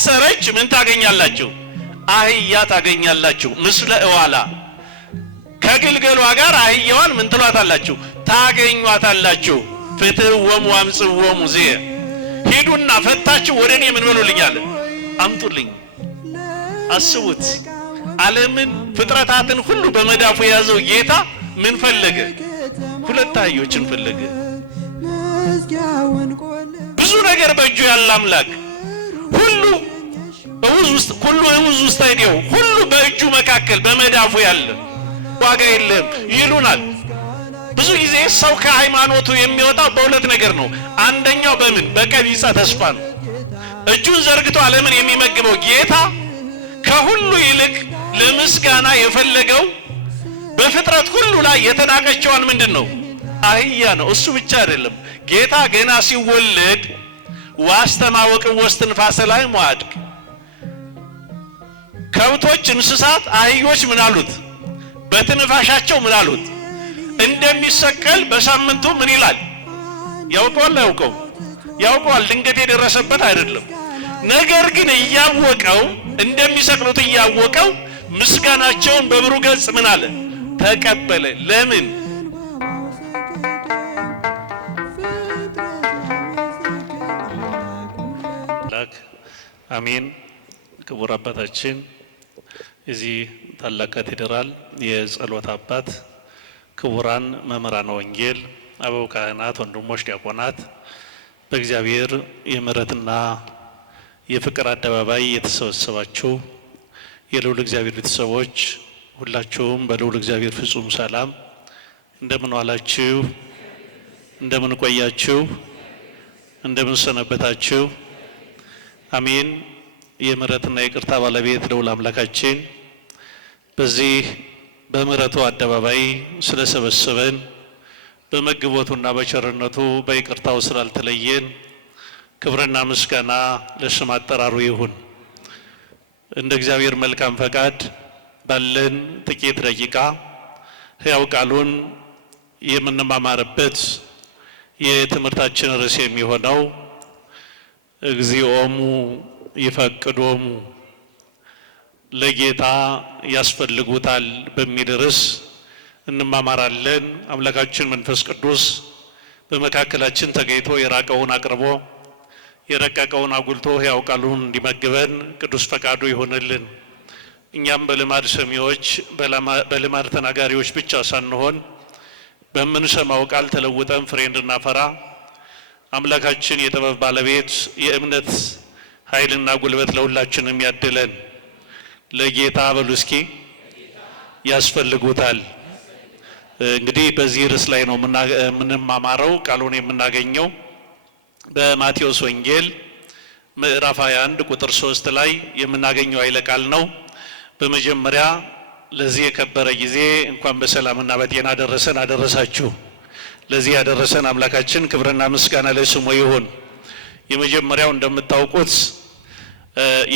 የታሰረች ምን ታገኛላችሁ? አህያ ታገኛላችሁ። ምስለ እዋላ ከግልገሏ ጋር አህያዋን ምን ትሏታላችሁ? ታገኟታላችሁ። ፍትሕዎሙ ወአምጽእዎሙ ዝየ ሂዱና ፈታችሁ ወደ እኔ ምን በሉልኛል? አምጡልኝ። አስቡት፣ ዓለምን ፍጥረታትን ሁሉ በመዳፉ የያዘው ጌታ ምን ፈለገ? ሁለት አህዮችን ፈለገ። ብዙ ነገር በእጁ ያለ አምላክ ሁሉ እውዝ ውስጥ አይደው ሁሉ በእጁ መካከል በመዳፉ ያለ ዋጋ የለም ይሉናል። ብዙ ጊዜ ሰው ከሃይማኖቱ የሚወጣው በሁለት ነገር ነው። አንደኛው በምን? በቀቢጸ ተስፋ ነው። እጁን ዘርግቶ ዓለምን የሚመግበው ጌታ ከሁሉ ይልቅ ለምስጋና የፈለገው በፍጥረት ሁሉ ላይ የተናቀችዋን ምንድን ነው? አህያ ነው። እሱ ብቻ አይደለም። ጌታ ገና ሲወለድ ዋስተማወቅ ወስትንፋሰ ላይ ሟድቅ ከብቶች፣ እንስሳት፣ አህዮች ምን አሉት? በትንፋሻቸው ምን አሉት? እንደሚሰቀል በሳምንቱ ምን ይላል? ያውቀዋል? አያውቀው? ያውቀዋል። ድንገት የደረሰበት አይደለም። ነገር ግን እያወቀው እንደሚሰቅሉት እያወቀው ምስጋናቸውን በብሩህ ገጽ ምን አለ? ተቀበለ። ለምን? አሜን። ክቡር አባታችን እዚህ ታላቅ ካቴድራል የጸሎት አባት፣ ክቡራን መምህራነ ወንጌል፣ አበው ካህናት፣ ወንድሞች ዲያቆናት፣ በእግዚአብሔር የምሕረትና የፍቅር አደባባይ የተሰበሰባችሁ የልዑል እግዚአብሔር ቤተሰቦች ሁላችሁም በልዑል እግዚአብሔር ፍጹም ሰላም እንደምን ዋላችሁ? እንደምን ቆያችሁ? እንደምን ሰነበታችሁ? አሜን። የምሕረትና የይቅርታ ባለቤት ልዑል አምላካችን በዚህ በምሕረቱ አደባባይ ስለሰበሰበን በመግቦቱና በቸርነቱ በይቅርታው ስላልተለየን ክብርና ምስጋና ለስም አጠራሩ ይሁን። እንደ እግዚአብሔር መልካም ፈቃድ ባለን ጥቂት ደቂቃ ሕያው ቃሉን የምንማማርበት የትምህርታችን ርዕስ የሚሆነው እግዚኦሙ ይፈቅዶሙ ለጌታ ያስፈልጉታል በሚል ርዕስ እንማማራለን። አምላካችን መንፈስ ቅዱስ በመካከላችን ተገኝቶ የራቀውን አቅርቦ የረቀቀውን አጉልቶ ሕያው ቃሉን እንዲመግበን ቅዱስ ፈቃዱ ይሆንልን። እኛም በልማድ ሰሚዎች በልማድ ተናጋሪዎች ብቻ ሳንሆን በምንሰማው ቃል ተለውጠን ፍሬ እንድናፈራ አምላካችን የጥበብ ባለቤት የእምነት ኃይልና ጉልበት ለሁላችንም ያድለን። ለጌታ በሉ እስኪ ያስፈልጉታል። እንግዲህ በዚህ ርዕስ ላይ ነው የምንማማረው። ቃሉን የምናገኘው በማቴዎስ ወንጌል ምዕራፍ 21 ቁጥር 3 ላይ የምናገኘው ኃይለ ቃል ነው። በመጀመሪያ ለዚህ የከበረ ጊዜ እንኳን በሰላምና በጤና አደረሰን አደረሳችሁ። ለዚህ ያደረሰን አምላካችን ክብርና ምስጋና ለስሙ ይሁን። የመጀመሪያው እንደምታውቁት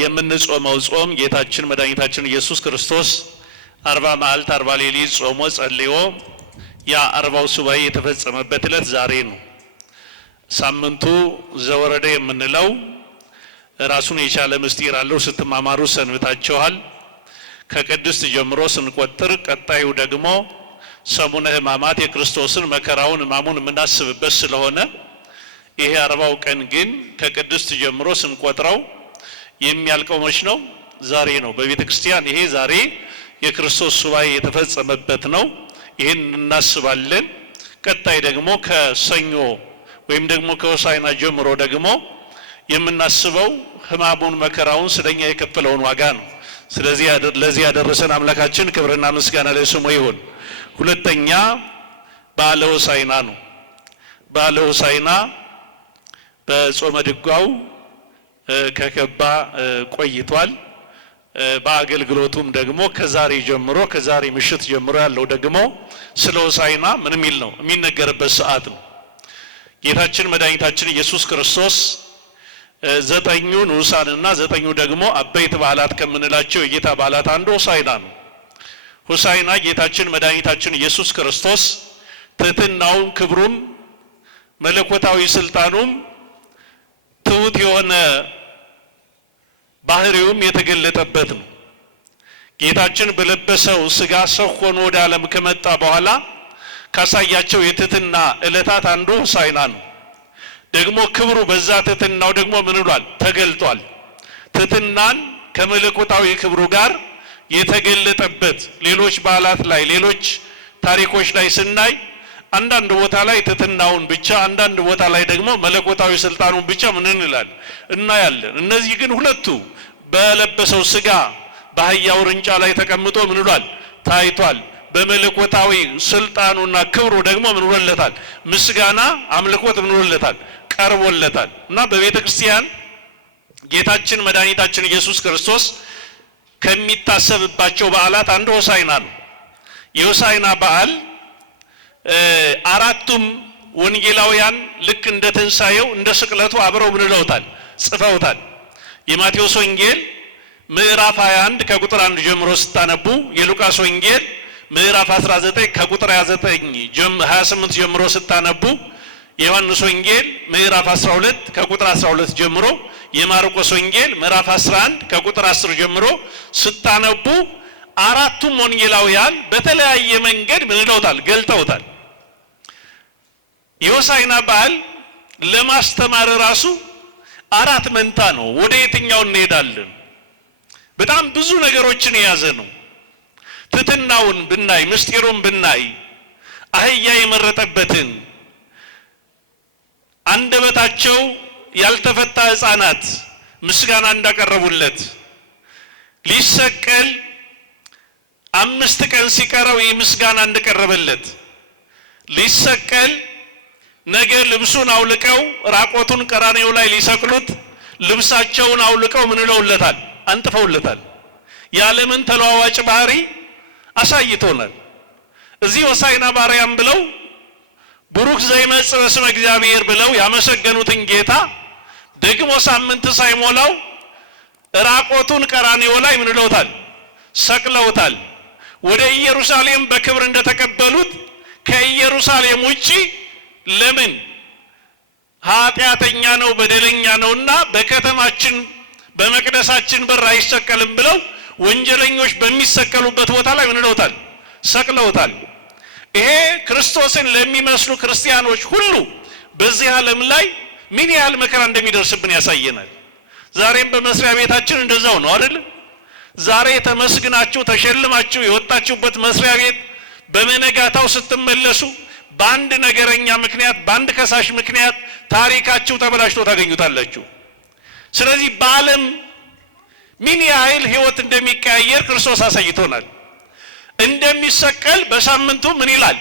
የምንጾመው ጾም ጌታችን መድኃኒታችን ኢየሱስ ክርስቶስ 40 መዓልት 40 ሌሊት ጾሞ ጸልዮ ያ 40ው ሱባኤ የተፈጸመበት ዕለት ዛሬ ነው። ሳምንቱ ዘወረደ የምንለው ራሱን የቻለ ምስጢር አለው። ስትማማሩ ሰንብታችኋል። ከቅድስት ጀምሮ ስንቆጥር ቀጣዩ ደግሞ ሰሙነ ሕማማት የክርስቶስን መከራውን ሕማሙን የምናስብበት ስለሆነ ይሄ 40ው ቀን ግን ከቅድስት ጀምሮ ስንቆጥረው የሚያልቀው መች ነው? ዛሬ ነው። በቤተ ክርስቲያን ይሄ ዛሬ የክርስቶስ ሱባኤ የተፈጸመበት ነው። ይህን እናስባለን። ቀጣይ ደግሞ ከሰኞ ወይም ደግሞ ከሆሳዕና ጀምሮ ደግሞ የምናስበው ሕማሙን መከራውን ስለኛ የከፈለውን ዋጋ ነው። ስለዚህ ለዚህ ያደረሰን አምላካችን ክብርና ምስጋና ለስሙ ይሁን። ሁለተኛ በዓለ ሆሳዕና ነው። በዓለ ሆሳዕና በጾመ ድጓው ከገባ ቆይቷል። በአገልግሎቱም ደግሞ ከዛሬ ጀምሮ ከዛሬ ምሽት ጀምሮ ያለው ደግሞ ስለ ሆሳዕና ምን የሚል ነው የሚነገርበት ሰዓት ነው። ጌታችን መድኃኒታችን ኢየሱስ ክርስቶስ 9 ንዑሳንና 9 ደግሞ አበይት በዓላት ከምንላቸው የጌታ በዓላት አንዱ ሆሳዕና ነው። ሆሳዕና ጌታችን መድኃኒታችን ኢየሱስ ክርስቶስ ትሕትናውን፣ ክብሩን፣ መለኮታዊ ስልጣኑም ትሑት የሆነ ባህሪውም የተገለጠበት ነው። ጌታችን በለበሰው ሥጋ ሰው ሆኖ ወደ ዓለም ከመጣ በኋላ ካሳያቸው የትህትና ዕለታት አንዱ ሆሳዕና ነው። ደግሞ ክብሩ በዛ ትህትናው ደግሞ ምን ብሏል? ተገልጧል። ትህትናን ከመለኮታዊ ክብሩ ጋር የተገለጠበት ሌሎች በዓላት ላይ ሌሎች ታሪኮች ላይ ስናይ አንዳንድ ቦታ ላይ ትህትናውን ብቻ አንዳንድ ቦታ ላይ ደግሞ መለኮታዊ ስልጣኑን ብቻ ምን እንላለን እናያለን። እነዚህ ግን ሁለቱ በለበሰው ሥጋ በአህያ ውርንጫ ላይ ተቀምጦ ምን ብሏል? ታይቷል። በመለኮታዊ ስልጣኑና ክብሩ ደግሞ ምን ብሎለታል? ምስጋና አምልኮት ምን ብሎለታል? ቀርቦለታል። እና በቤተ ክርስቲያን ጌታችን መድኃኒታችን ኢየሱስ ክርስቶስ ከሚታሰብባቸው በዓላት አንዱ ሆሳዕና ነው። የሆሳዕና በዓል አራቱም ወንጌላውያን ልክ እንደ ትንሣኤው እንደ ስቅለቱ አብረው ምን ብለውታል? ጽፈውታል። የማቴዎስ ወንጌል ምዕራፍ 21 ከቁጥር 1 ጀምሮ ስታነቡ፣ የሉቃስ ወንጌል ምዕራፍ 19 ከቁጥር 28 ጀምሮ ስታነቡ፣ የዮሐንስ ወንጌል ምዕራፍ 12 ከቁጥር 12 ጀምሮ፣ የማርቆስ ወንጌል ምዕራፍ 11 ከቁጥር 10 ጀምሮ ስታነቡ አራቱም ወንጌላውያን በተለያየ መንገድ ምን ብለውታል? ገልጠውታል። የሆሳዕና በዓል ለማስተማር ራሱ አራት መንታ ነው። ወደ የትኛው እንሄዳለን? በጣም ብዙ ነገሮችን የያዘ ነው። ትህትናውን ብናይ፣ ምስጢሩን ብናይ፣ አህያ የመረጠበትን አንደበታቸው ያልተፈታ ሕፃናት ምስጋና እንዳቀረቡለት፣ ሊሰቀል 5 ቀን ሲቀረው ይህ ምስጋና እንደቀረበለት፣ ሊሰቀል ነገ ልብሱን አውልቀው ራቆቱን ቀራንዮ ላይ ሊሰቅሉት ልብሳቸውን አውልቀው ምን ብለውለታል? አንጥፈውለታል። የዓለምን ተለዋዋጭ ባህሪ አሳይቶናል። እዚህ ሆሳዕና በአርያም ብለው ብሩክ ዘይመጽእ በስመ እግዚአብሔር ብለው ያመሰገኑትን ጌታ ደግሞ ሳምንት ሳይሞላው ራቆቱን ቀራንዮ ላይ ምን ብለውታል? ሰቅለውታል። ወደ ኢየሩሳሌም በክብር እንደተቀበሉት ከኢየሩሳሌም ውጪ ለምን ኃጢአተኛ ነው በደለኛ ነውና በከተማችን በመቅደሳችን በር አይሰቀልም ብለው ወንጀለኞች በሚሰቀሉበት ቦታ ላይ ምን ብለውታል? ሰቅለውታል። ይሄ ክርስቶስን ለሚመስሉ ክርስቲያኖች ሁሉ በዚህ ዓለም ላይ ምን ያህል መከራ እንደሚደርስብን ያሳየናል። ዛሬም በመስሪያ ቤታችን እንደዛው ነው አይደል? ዛሬ ተመስግናችሁ ተሸልማችሁ የወጣችሁበት መስሪያ ቤት በመነጋታው ስትመለሱ በአንድ ነገረኛ ምክንያት በአንድ ከሳሽ ምክንያት ታሪካችሁ ተበላሽቶ ታገኙታላችሁ። ስለዚህ በዓለም ምን ያህል ሕይወት እንደሚቀያየር ክርስቶስ አሳይቶናል። እንደሚሰቀል በሳምንቱ ምን ይላል?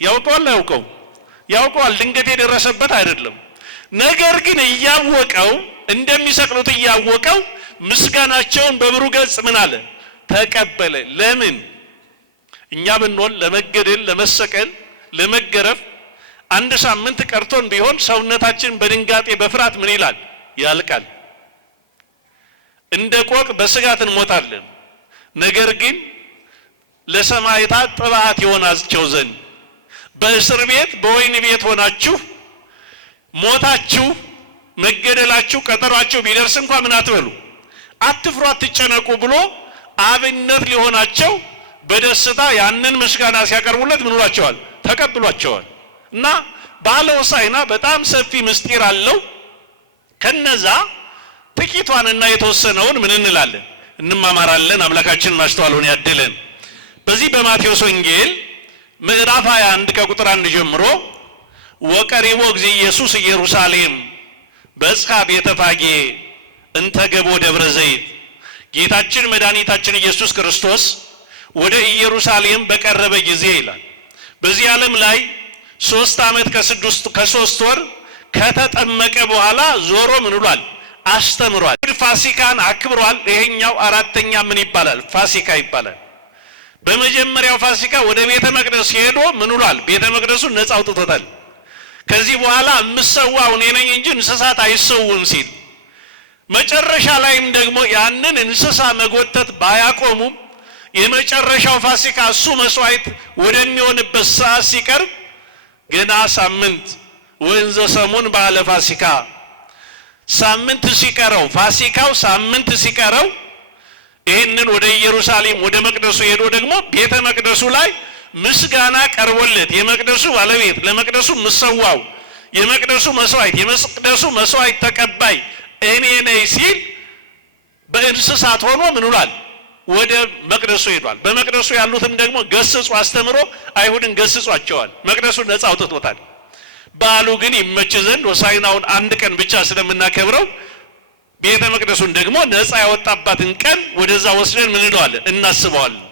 ያውቀዋል አያውቀው? ያውቀዋል። ድንገት የደረሰበት አይደለም። ነገር ግን እያወቀው እንደሚሰቅሉት እያወቀው ምስጋናቸውን በብሩህ ገጽ ምን አለ? ተቀበለ። ለምን? እኛ ብንሆን ለመገደል፣ ለመሰቀል፣ ለመገረፍ 1 ሳምንት ቀርቶን ቢሆን ሰውነታችን በድንጋጤ በፍርሃት ምን ይላል? ያልቃል። እንደ ቆቅ በስጋት እንሞታለን። ነገር ግን ለሰማዕታት ጥብዓት ይሆናቸው ዘንድ በእስር ቤት በወህኒ ቤት ሆናችሁ ሞታችሁ መገደላችሁ ቀጠሯችሁ ቢደርስ እንኳን ምን አትበሉ፣ አትፍሩ፣ አትጨነቁ ብሎ አብነት ሊሆናቸው በደስታ ያንን ምስጋና ሲያቀርቡለት ምን ብሏቸዋል? ተቀብሏቸዋል። እና በዓለ ሆሳዕና በጣም ሰፊ ምስጢር አለው። ከነዛ ጥቂቷንና የተወሰነውን ምን እንላለን? እንማማራለን። አምላካችን ማስተዋሉን ያድለን። በዚህ በማቴዎስ ወንጌል ምዕራፍ 21 ከቁጥር 1 ጀምሮ ወቀሪቦ ጊዜ ኢየሱስ ኢየሩሳሌም በጽሐ ቤተ ፋጌ እንተ ገቦ ደብረ ዘይት፣ ጌታችን መድኃኒታችን ኢየሱስ ክርስቶስ ወደ ኢየሩሳሌም በቀረበ ጊዜ ይላል። በዚህ ዓለም ላይ 3 ዓመት ከ3 ወር ከተጠመቀ በኋላ ዞሮ ምን ብሏል? አስተምሯል። ፋሲካን አክብሯል። ይሄኛው አራተኛ ምን ይባላል? ፋሲካ ይባላል። በመጀመሪያው ፋሲካ ወደ ቤተ መቅደስ ሄዶ ምን ብሏል? ቤተ መቅደሱን ነፃ አውጥቶታል። ከዚህ በኋላ የምሰዋው እኔ ነኝ እንጂ እንስሳት አይሰውም ሲል መጨረሻ ላይም ደግሞ ያንን እንስሳ መጎተት ባያቆሙም የመጨረሻው ፋሲካ እሱ መስዋዕት ወደሚሆንበት ሰዓት ሲቀርብ ገና ሳምንት ወንዘ ሰሙን በዓለ ፋሲካ ሳምንት ሲቀረው ፋሲካው ሳምንት ሲቀረው ይህንን ወደ ኢየሩሳሌም ወደ መቅደሱ ሄዶ ደግሞ ቤተ መቅደሱ ላይ ምስጋና ቀርቦለት የመቅደሱ ባለቤት ለመቅደሱ ምሰዋው የመቅደሱ መስዋዕት ተቀባይ እኔ ነኝ ሲል በእንስሳት ሆኖ ምን ውሏል? ወደ መቅደሱ ሄዷል። በመቅደሱ ያሉትም ደግሞ ገስጹ አስተምሮ አይሁድን ገስጿቸዋል። መቅደሱን ነፃ አውጥቶታል። በዓሉ ግን ይመች ዘንድ ሆሳዕናውን አንድ ቀን ብቻ ስለምናከብረው ቤተ መቅደሱን ደግሞ ነፃ ያወጣባትን ቀን ወደዛ ወስደን ምን እንለዋለን? እናስበዋለን።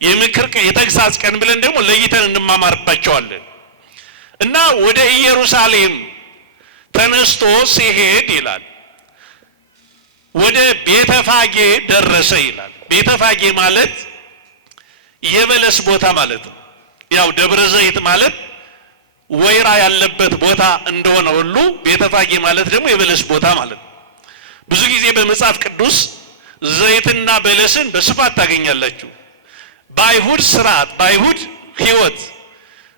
የምክር የተግሳጽ ቀን ብለን ደግሞ ለይተን እንማማርባቸዋለን። እና ወደ ኢየሩሳሌም ተነስቶ ሲሄድ ይላል ወደ ቤተፋጌ ደረሰ ይላል። ቤተፋጌ ማለት የበለስ ቦታ ማለት ነው። ያው ደብረ ዘይት ማለት ወይራ ያለበት ቦታ እንደሆነ ሁሉ ቤተፋጌ ማለት ደግሞ የበለስ ቦታ ማለት ነው። ብዙ ጊዜ በመጽሐፍ ቅዱስ ዘይትና በለስን በስፋት ታገኛላችሁ። በአይሁድ ስርዓት፣ በአይሁድ ሕይወት፣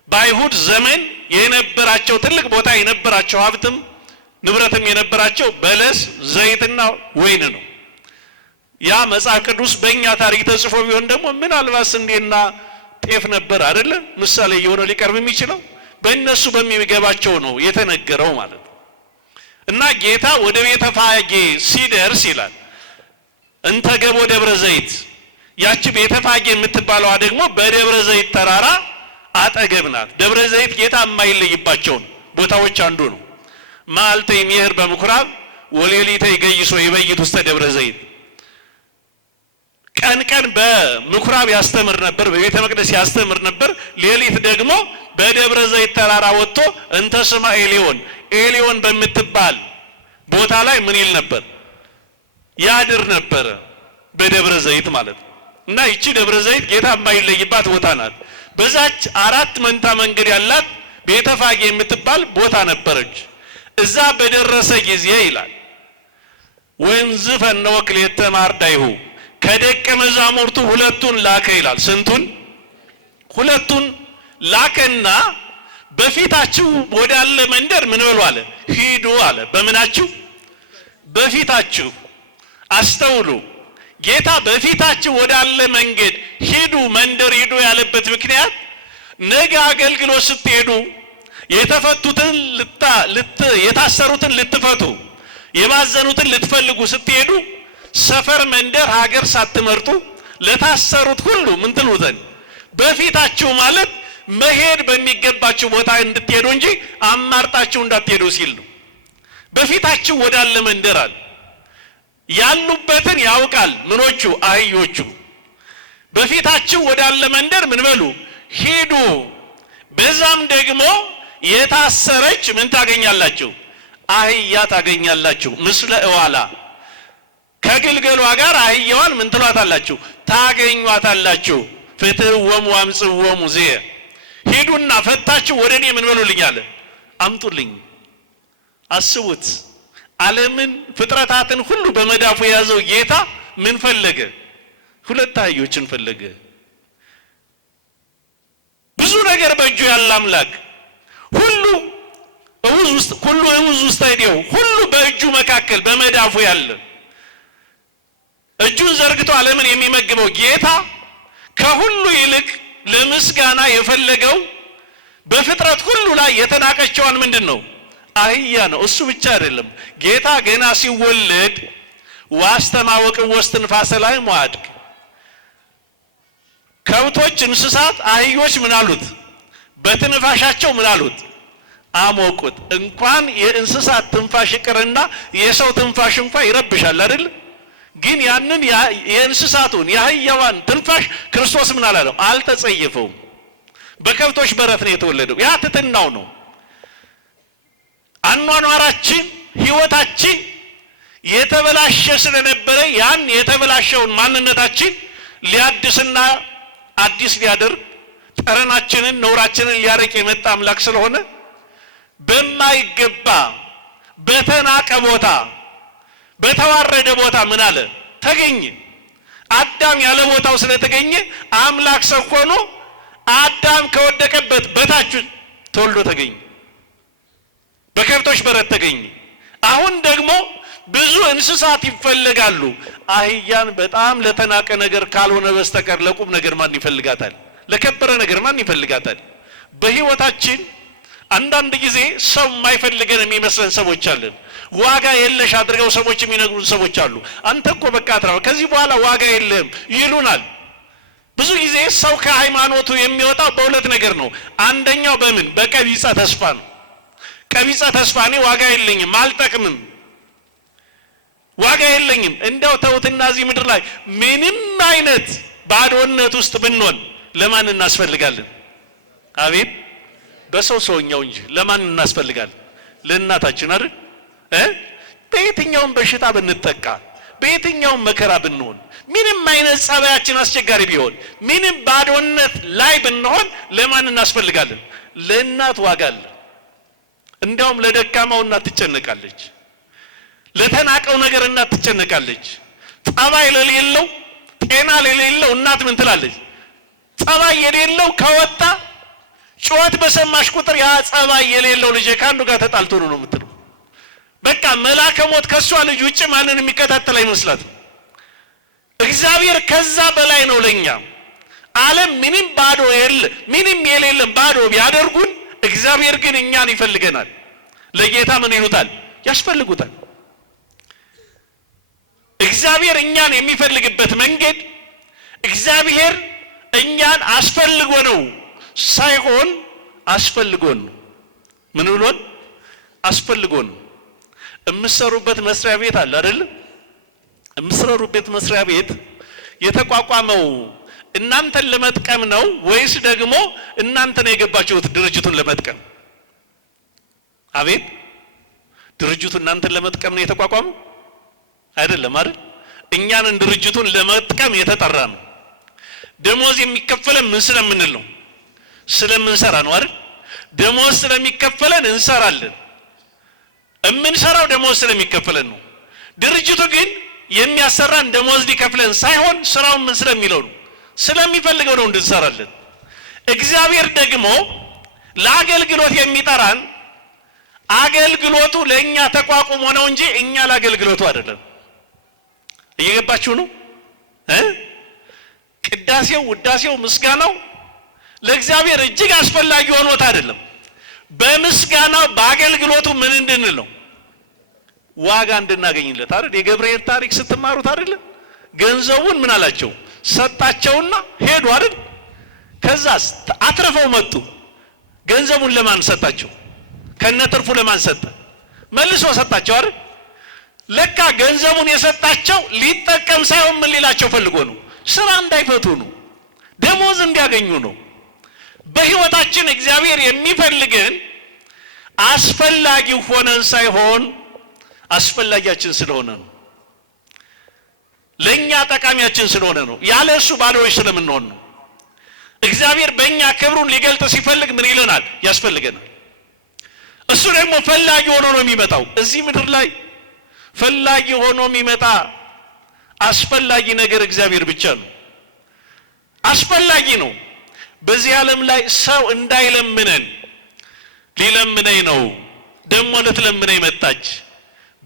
በአይሁድ ዘመን የነበራቸው ትልቅ ቦታ የነበራቸው ሀብትም ንብረትም የነበራቸው በለስ፣ ዘይትና ወይን ነው። ያ መጽሐፍ ቅዱስ በእኛ ታሪክ ተጽፎ ቢሆን ደግሞ ምናልባት ስንዴና ጤፍ ነበር አይደለ? ምሳሌ እየሆነ ሊቀርብ የሚችለው በእነሱ በሚገባቸው ነው የተነገረው ማለት ነው። እና ጌታ ወደ ቤተፋጌ ሲደርስ ይላል እንተገቦ ደብረ ዘይት፣ ያቺ ቤተፋጌ የምትባለዋ ደግሞ በደብረ ዘይት ተራራ አጠገብ ናት። ደብረ ዘይት ጌታ የማይለይባቸው ቦታዎች አንዱ ነው። መዓልተ ይሜህር በምኩራብ ወሌሊተ ይገይሶ ይበይት ውስተ ደብረ ዘይት። ቀን ቀን በምኩራብ ያስተምር ነበር፣ በቤተ መቅደስ ያስተምር ነበር። ሌሊት ደግሞ በደብረ ዘይት ተራራ ወጥቶ እንተ ስማ ኤሊዮን በምትባል ቦታ ላይ ምን ይል ነበር? ያድር ነበር፣ በደብረ ዘይት ማለት ነው። እና ይቺ ደብረ ዘይት ጌታ የማይለይባት ቦታ ናት። በዛች 4 መንታ መንገድ ያላት ቤተፋጌ የምትባል ቦታ ነበረች። እዛ በደረሰ ጊዜ ይላል ወንዝ ፈነወ ክልኤተ ማርዳይሁ፣ ከደቀ መዛሙርቱ 2ቱን ላከ ይላል። ስንቱን? 2ቱን ላከና በፊታችሁ ወዳለ መንደር ምን በሉ አለ? ሂዱ አለ። በምናችሁ? በፊታችሁ። አስተውሉ። ጌታ በፊታችሁ ወዳለ መንገድ ሂዱ፣ መንደር ሂዱ ያለበት ምክንያት ነገ አገልግሎት ስትሄዱ የተፈቱትን የታሰሩትን ልትፈቱ፣ የባዘኑትን ልትፈልጉ ስትሄዱ ሰፈር፣ መንደር፣ ሀገር ሳትመርጡ ለታሰሩት ሁሉ ምን ትሉ ዘንድ በፊታችሁ ማለት መሄድ በሚገባችሁ ቦታ እንድትሄዱ እንጂ አማርጣችሁ እንዳትሄዱ ሲል ነው። በፊታችሁ ወዳለ መንደር አለ። ያሉበትን ያውቃል። ምኖቹ? አህዮቹ። በፊታችሁ ወዳለ መንደር ምን በሉ? ሂዱ። በዛም ደግሞ የታሰረች ምን ታገኛላችሁ? አህያ ታገኛላችሁ። ምስለ እዋላ፣ ከግልገሏ ጋር አህያዋን ምን ትሏታላችሁ? ታገኟታላችሁ። ፍትሕዎሙ ወአምጽእዎሙ ዝየ፣ ሂዱና ፈታችሁ ወደ እኔ ምን በሉልኝ አለ? አምጡልኝ። አስቡት። ዓለምን ፍጥረታትን ሁሉ በመዳፉ የያዘው ጌታ ምን ፈለገ? 2 አህዮችን ፈለገ። ብዙ ነገር በእጁ ያለ አምላክ ሁሉ እውዝ ውስጥ አይደው ሁሉ በእጁ መካከል በመዳፉ ያለ እጁን ዘርግቶ ዓለምን የሚመግበው ጌታ ከሁሉ ይልቅ ለምስጋና የፈለገው በፍጥረት ሁሉ ላይ የተናቀችዋን ምንድን ነው? አህያ ነው። እሱ ብቻ አይደለም። ጌታ ገና ሲወለድ ዋስተማወቅ ወስትንፋሰ ላይ ሟድቅ፣ ከብቶች፣ እንስሳት፣ አህዮች ምን አሉት? በትንፋሻቸው ምን አሉት? አሞቁት። እንኳን የእንስሳት ትንፋሽ ይቅርና የሰው ትንፋሽ እንኳን ይረብሻል አይደል? ግን ያንን የእንስሳቱን የአህያዋን ትንፋሽ ክርስቶስ ምን አላለው? አልተጸየፈውም። በከብቶች በረት ነው የተወለደው። ያ ትሕትናው ነው። አኗኗራችን፣ ህይወታችን የተበላሸ ስለነበረ ያን የተበላሸውን ማንነታችን ሊያድስና አዲስ ሊያደርግ ጠረናችንን፣ ነውራችንን ሊያረቅ የመጣ አምላክ ስለሆነ በማይገባ በተናቀ ቦታ በተዋረደ ቦታ ምን አለ? ተገኘ። አዳም ያለ ቦታው ስለተገኘ አምላክ ሰው ሆኖ አዳም ከወደቀበት በታች ተወልዶ ተገኘ። በከብቶች በረት ተገኘ። አሁን ደግሞ ብዙ እንስሳት ይፈልጋሉ። አህያን በጣም ለተናቀ ነገር ካልሆነ በስተቀር ለቁም ነገር ማን ይፈልጋታል? ለከበረ ነገር ማን ይፈልጋታል? በህይወታችን አንዳንድ ጊዜ ሰው የማይፈልገን የሚመስለን ሰዎች አለን። ዋጋ የለሽ አድርገው ሰዎች የሚነግሩን ሰዎች አሉ። አንተ እኮ በቃ አትራው ከዚህ በኋላ ዋጋ የለህም ይሉናል። ብዙ ጊዜ ሰው ከሃይማኖቱ የሚወጣው በሁለት ነገር ነው። አንደኛው በምን? በቀቢጸ ተስፋ ነው። ቀቢጸ ተስፋ እኔ ዋጋ የለኝም፣ አልጠቅምም፣ ዋጋ የለኝም። እንደው ተውትና እዚህ ምድር ላይ ምንም አይነት ባዶነት ውስጥ ብንሆን ለማን እናስፈልጋለን? አቤት በሰው ሰውኛው እንጂ ለማን እናስፈልጋለን? ለእናታችን አይደል? በየትኛውም በሽታ ብንጠቃ፣ በየትኛውም መከራ ብንሆን፣ ምንም አይነት ጸባያችን አስቸጋሪ ቢሆን፣ ምንም ባዶነት ላይ ብንሆን ለማን እናስፈልጋለን? ለእናት ዋጋ አለ። እንዲያውም ለደካማው እናት ትጨነቃለች፣ ለተናቀው ነገር እናት ትጨነቃለች። ጸባይ ለሌለው፣ ጤና ለሌለው እናት ምን ትላለች? ጸባይ የሌለው ከወጣ ጩኸት በሰማሽ ቁጥር ያ ጸባይ የሌለው ልጅ ከአንዱ ጋር ተጣልቶ ነው የምትለው። በቃ መልአከ ሞት ከሷ ልጅ ውጭ ማንን የሚከታተል አይመስላትም። እግዚአብሔር ከዛ በላይ ነው ለኛ። ዓለም ምንም ባዶ ምንም የሌለም ባዶ ቢያደርጉን፣ እግዚአብሔር ግን እኛን ይፈልገናል። ለጌታ ምን ይሉታል? ያስፈልጉታል። እግዚአብሔር እኛን የሚፈልግበት መንገድ እግዚአብሔር እኛን አስፈልጎ ነው ሳይሆን አስፈልጎን ነው። ምን ብሎን? አስፈልጎን። የምትሰሩበት መስሪያ ቤት አለ አይደል? የምትሰሩበት መስሪያ ቤት የተቋቋመው እናንተን ለመጥቀም ነው ወይስ ደግሞ እናንተ ነው የገባችሁት ድርጅቱን ለመጥቀም? አቤት ድርጅቱ እናንተን ለመጥቀም ነው የተቋቋመው? አይደለም አይደል? እኛንን ድርጅቱን ለመጥቀም የተጠራ ነው። ደሞዝ የሚከፈለን ምን ስለምንል ነው? ስለምንሰራ ነው አይደል? ደሞዝ ስለሚከፈለን እንሰራለን። የምንሰራው ደሞዝ ስለሚከፈለን ነው። ድርጅቱ ግን የሚያሰራን ደሞዝ ሊከፍለን ሳይሆን ስራውን ምን ስለሚለው ነው? ስለሚፈልገው ነው እንድንሰራለን። እግዚአብሔር ደግሞ ለአገልግሎት የሚጠራን አገልግሎቱ ለእኛ ተቋቁሞ ነው እንጂ እኛ ለአገልግሎቱ አይደለም። እየገባችሁ ነው? ቅዳሴው፣ ውዳሴው፣ ምስጋናው ለእግዚአብሔር እጅግ አስፈላጊ ሆኖት አይደለም። በምስጋናው በአገልግሎቱ ምን እንድንል ነው? ዋጋ እንድናገኝለት አይደል? የገብርኤል ታሪክ ስትማሩት አይደል? ገንዘቡን ምን አላቸው? ሰጣቸውና ሄዱ አይደል? ከዛስ አትረፈው መጡ። ገንዘቡን ለማን ሰጣቸው? ከነትርፉ ለማን ሰጠ? መልሶ ሰጣቸው አይደል? ለካ ገንዘቡን የሰጣቸው ሊጠቀም ሳይሆን ምን ሊላቸው ፈልጎ ነው? ስራ እንዳይፈቱ ነው፣ ደሞዝ እንዲያገኙ ነው። በህይወታችን እግዚአብሔር የሚፈልገን አስፈላጊ ሆነን ሳይሆን አስፈላጊያችን ስለሆነ ነው። ለኛ ጠቃሚያችን ስለሆነ ነው። ያለ እሱ ባዶዎች ስለምንሆን ነው። እግዚአብሔር በእኛ ክብሩን ሊገልጥ ሲፈልግ ምን ይለናል? ያስፈልገናል። እሱ ደግሞ ፈላጊ ሆኖ ነው የሚመጣው። እዚህ ምድር ላይ ፈላጊ ሆኖ የሚመጣ አስፈላጊ ነገር እግዚአብሔር ብቻ ነው። አስፈላጊ ነው። በዚህ ዓለም ላይ ሰው እንዳይለምነን ሊለምነኝ ነው ደግሞ ልትለምነኝ መጣች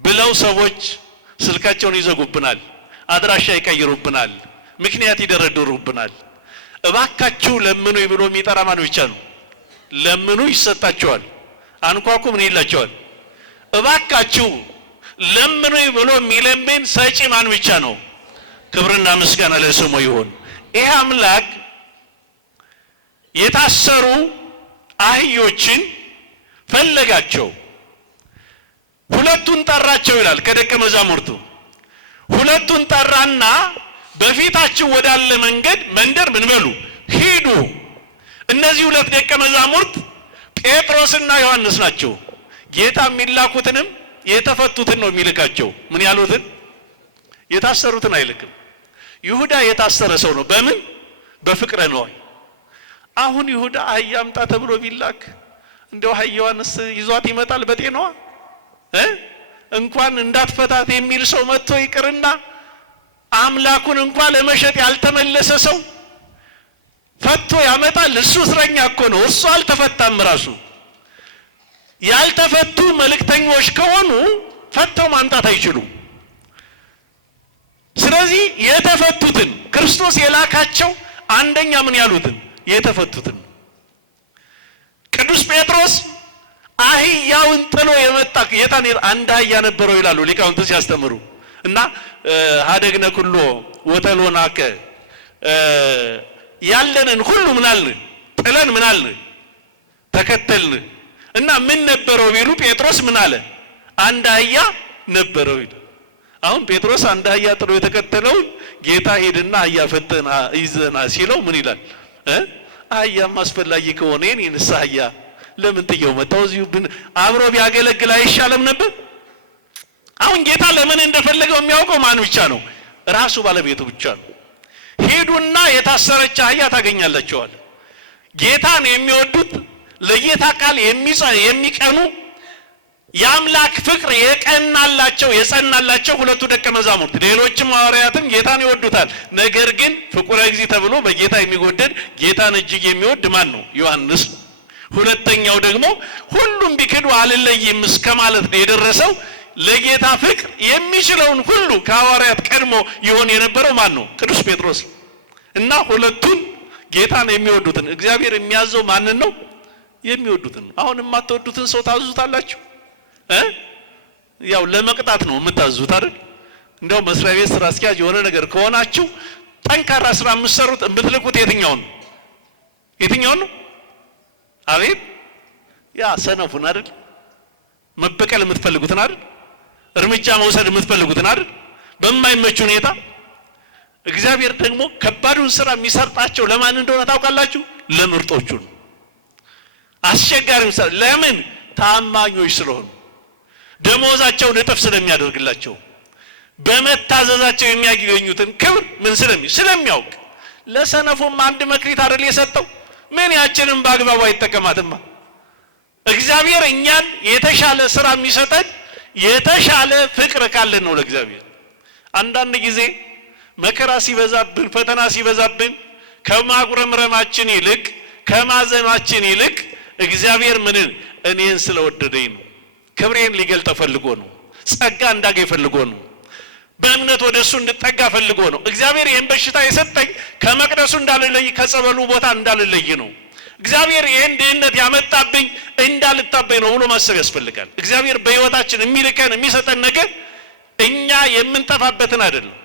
ብለው ሰዎች ስልካቸውን ይዘጉብናል፣ አድራሻ ይቀይሩብናል፣ ምክንያት ይደረድሩብናል። እባካችሁ ለምኑ ብሎ የሚጠራ ማን ብቻ ነው? ለምኑ ይሰጣቸዋል፣ አንኳኩ ምን ይላቸዋል? እባካችሁ ለምኑ ብሎ የሚለምን ሰጪ ማን ብቻ ነው? ክብርና ምስጋና ለስሙ ይሁን። ይህ አምላክ የታሰሩ አህዮችን ፈለጋቸው፣ ሁለቱን ጠራቸው ይላል ከደቀ መዛሙርቱ። ሁለቱን ጠራና በፊታችሁ ወዳለ መንደር ምን በሉ ሂዱ። እነዚህ ሁለት ደቀ መዛሙርት ጴጥሮስና ዮሐንስ ናቸው። ጌታ የሚላኩትንም የተፈቱትን ነው የሚልካቸው። ምን ያሉትን? የታሰሩትን አይልክም። ይሁዳ የታሰረ ሰው ነው። በምን? በፍቅረ ነዋይ። አሁን ይሁዳ አህያ አምጣ ተብሎ ቢላክ እንደው አህያዋንስ ይዟት ይመጣል በጤናዋ? እንኳን እንዳትፈታት የሚል ሰው መጥቶ ይቅርና አምላኩን እንኳን ለመሸጥ ያልተመለሰ ሰው ፈቶ ያመጣል? እሱ እስረኛ እኮ ነው። እሱ አልተፈታም ራሱ። ያልተፈቱ መልእክተኞች ከሆኑ ፈተው ማምጣት አይችሉም። ስለዚህ የተፈቱትን ክርስቶስ የላካቸው አንደኛ ምን ያሉትን የተፈቱትን ቅዱስ ጴጥሮስ አህያውን ጥሎ የመጣ ጌታን አንድ አህያ ነበረው ይላሉ ሊቃውንት ሲያስተምሩ እና ሀደግነ ኩሎ ወተሎናከ ያለንን ሁሉ ምናልን ጥለን ምናልን ተከተልን እና ምን ነበረው ቢሉ ጴጥሮስ ምን አለ አንድ አህያ ነበረው ይላል። አሁን ጴጥሮስ አንድ አህያ ጥሎ የተከተለው ጌታ ሄድና አህያ ፈተና ይዘና ሲለው ምን ይላል? አህያም አስፈላጊ ከሆነ የኔንስ አህያ ለምን ጥየው መጣው? እዚሁ አብሮ ቢያገለግል አይሻለም ነበር? አሁን ጌታ ለምን እንደፈለገው የሚያውቀው ማን ብቻ ነው? ራሱ ባለቤቱ ብቻ ነው። ሄዱና የታሰረች አህያ ታገኛላቸዋል። ጌታን የሚወዱት ለጌታ ቃል የሚቀኑ የአምላክ ፍቅር የቀናላቸው የጸናላቸው ሁለቱ ደቀ መዛሙርት ሌሎችም ሐዋርያትም ጌታን ይወዱታል። ነገር ግን ፍቁረ እግዚእ ተብሎ በጌታ የሚወደድ ጌታን እጅግ የሚወድ ማን ነው? ዮሐንስ። ሁለተኛው ደግሞ ሁሉም ቢክዱ አልለይም እስከ ማለት ነው የደረሰው ለጌታ ፍቅር የሚችለውን ሁሉ ከሐዋርያት ቀድሞ ይሆን የነበረው ማን ነው? ቅዱስ ጴጥሮስ። እና ሁለቱን ጌታን የሚወዱትን እግዚአብሔር የሚያዘው ማንን ነው? የሚወዱትን። አሁን የማትወዱትን ሰው ታዙታላችሁ? ያው ለመቅጣት ነው የምታዙት አይደል? እንደው መስሪያ ቤት ስራ አስኪያጅ የሆነ ነገር ከሆናችሁ ጠንካራ ስራ የምትሰሩት የምትልኩት የትኛውን ነው? አቤት ያ ሰነፉን አይደል? መበቀል የምትፈልጉትን አይደል? እርምጃ መውሰድ የምትፈልጉትን አይደል? በማይመች ሁኔታ። እግዚአብሔር ደግሞ ከባዱን ስራ የሚሰርጣቸው ለማን እንደሆነ ታውቃላችሁ? ለምርጦቹ ነው። አስቸጋሪውን ስራ ለምን? ታማኞች ስለሆኑ፣ ደሞዛቸውን እጥፍ ስለሚያደርግላቸው፣ በመታዘዛቸው የሚያገኙትን ክብር ምን ስለሚያውቅ። ለሰነፉም አንድ መክሊት አይደል የሰጠው? ምን ያችንን በአግባቡ አይጠቀማትማ። እግዚአብሔር እኛን የተሻለ ስራ የሚሰጠን የተሻለ ፍቅር ካለን ነው ለእግዚአብሔር። አንዳንድ ጊዜ መከራ ሲበዛብን ፈተና ሲበዛብን ከማጉረምረማችን ይልቅ ከማዘናችን ይልቅ እግዚአብሔር ምንን እኔን ስለወደደኝ ነው፣ ክብሬን ሊገልጥ ፈልጎ ነው፣ ጸጋ እንዳገኝ ፈልጎ ነው፣ በእምነት ወደሱ እንድጠጋ ፈልጎ ነው። እግዚአብሔር ይህን በሽታ የሰጠኝ ከመቅደሱ እንዳልለይ ከጸበሉ ቦታ እንዳልለይ ነው። እግዚአብሔር ይህን ድህነት ያመጣብኝ እንዳልታበይ ነው ብሎ ማሰብ ያስፈልጋል። እግዚአብሔር በህይወታችን የሚልከን የሚሰጠን ነገር እኛ የምንጠፋበትን አይደለም።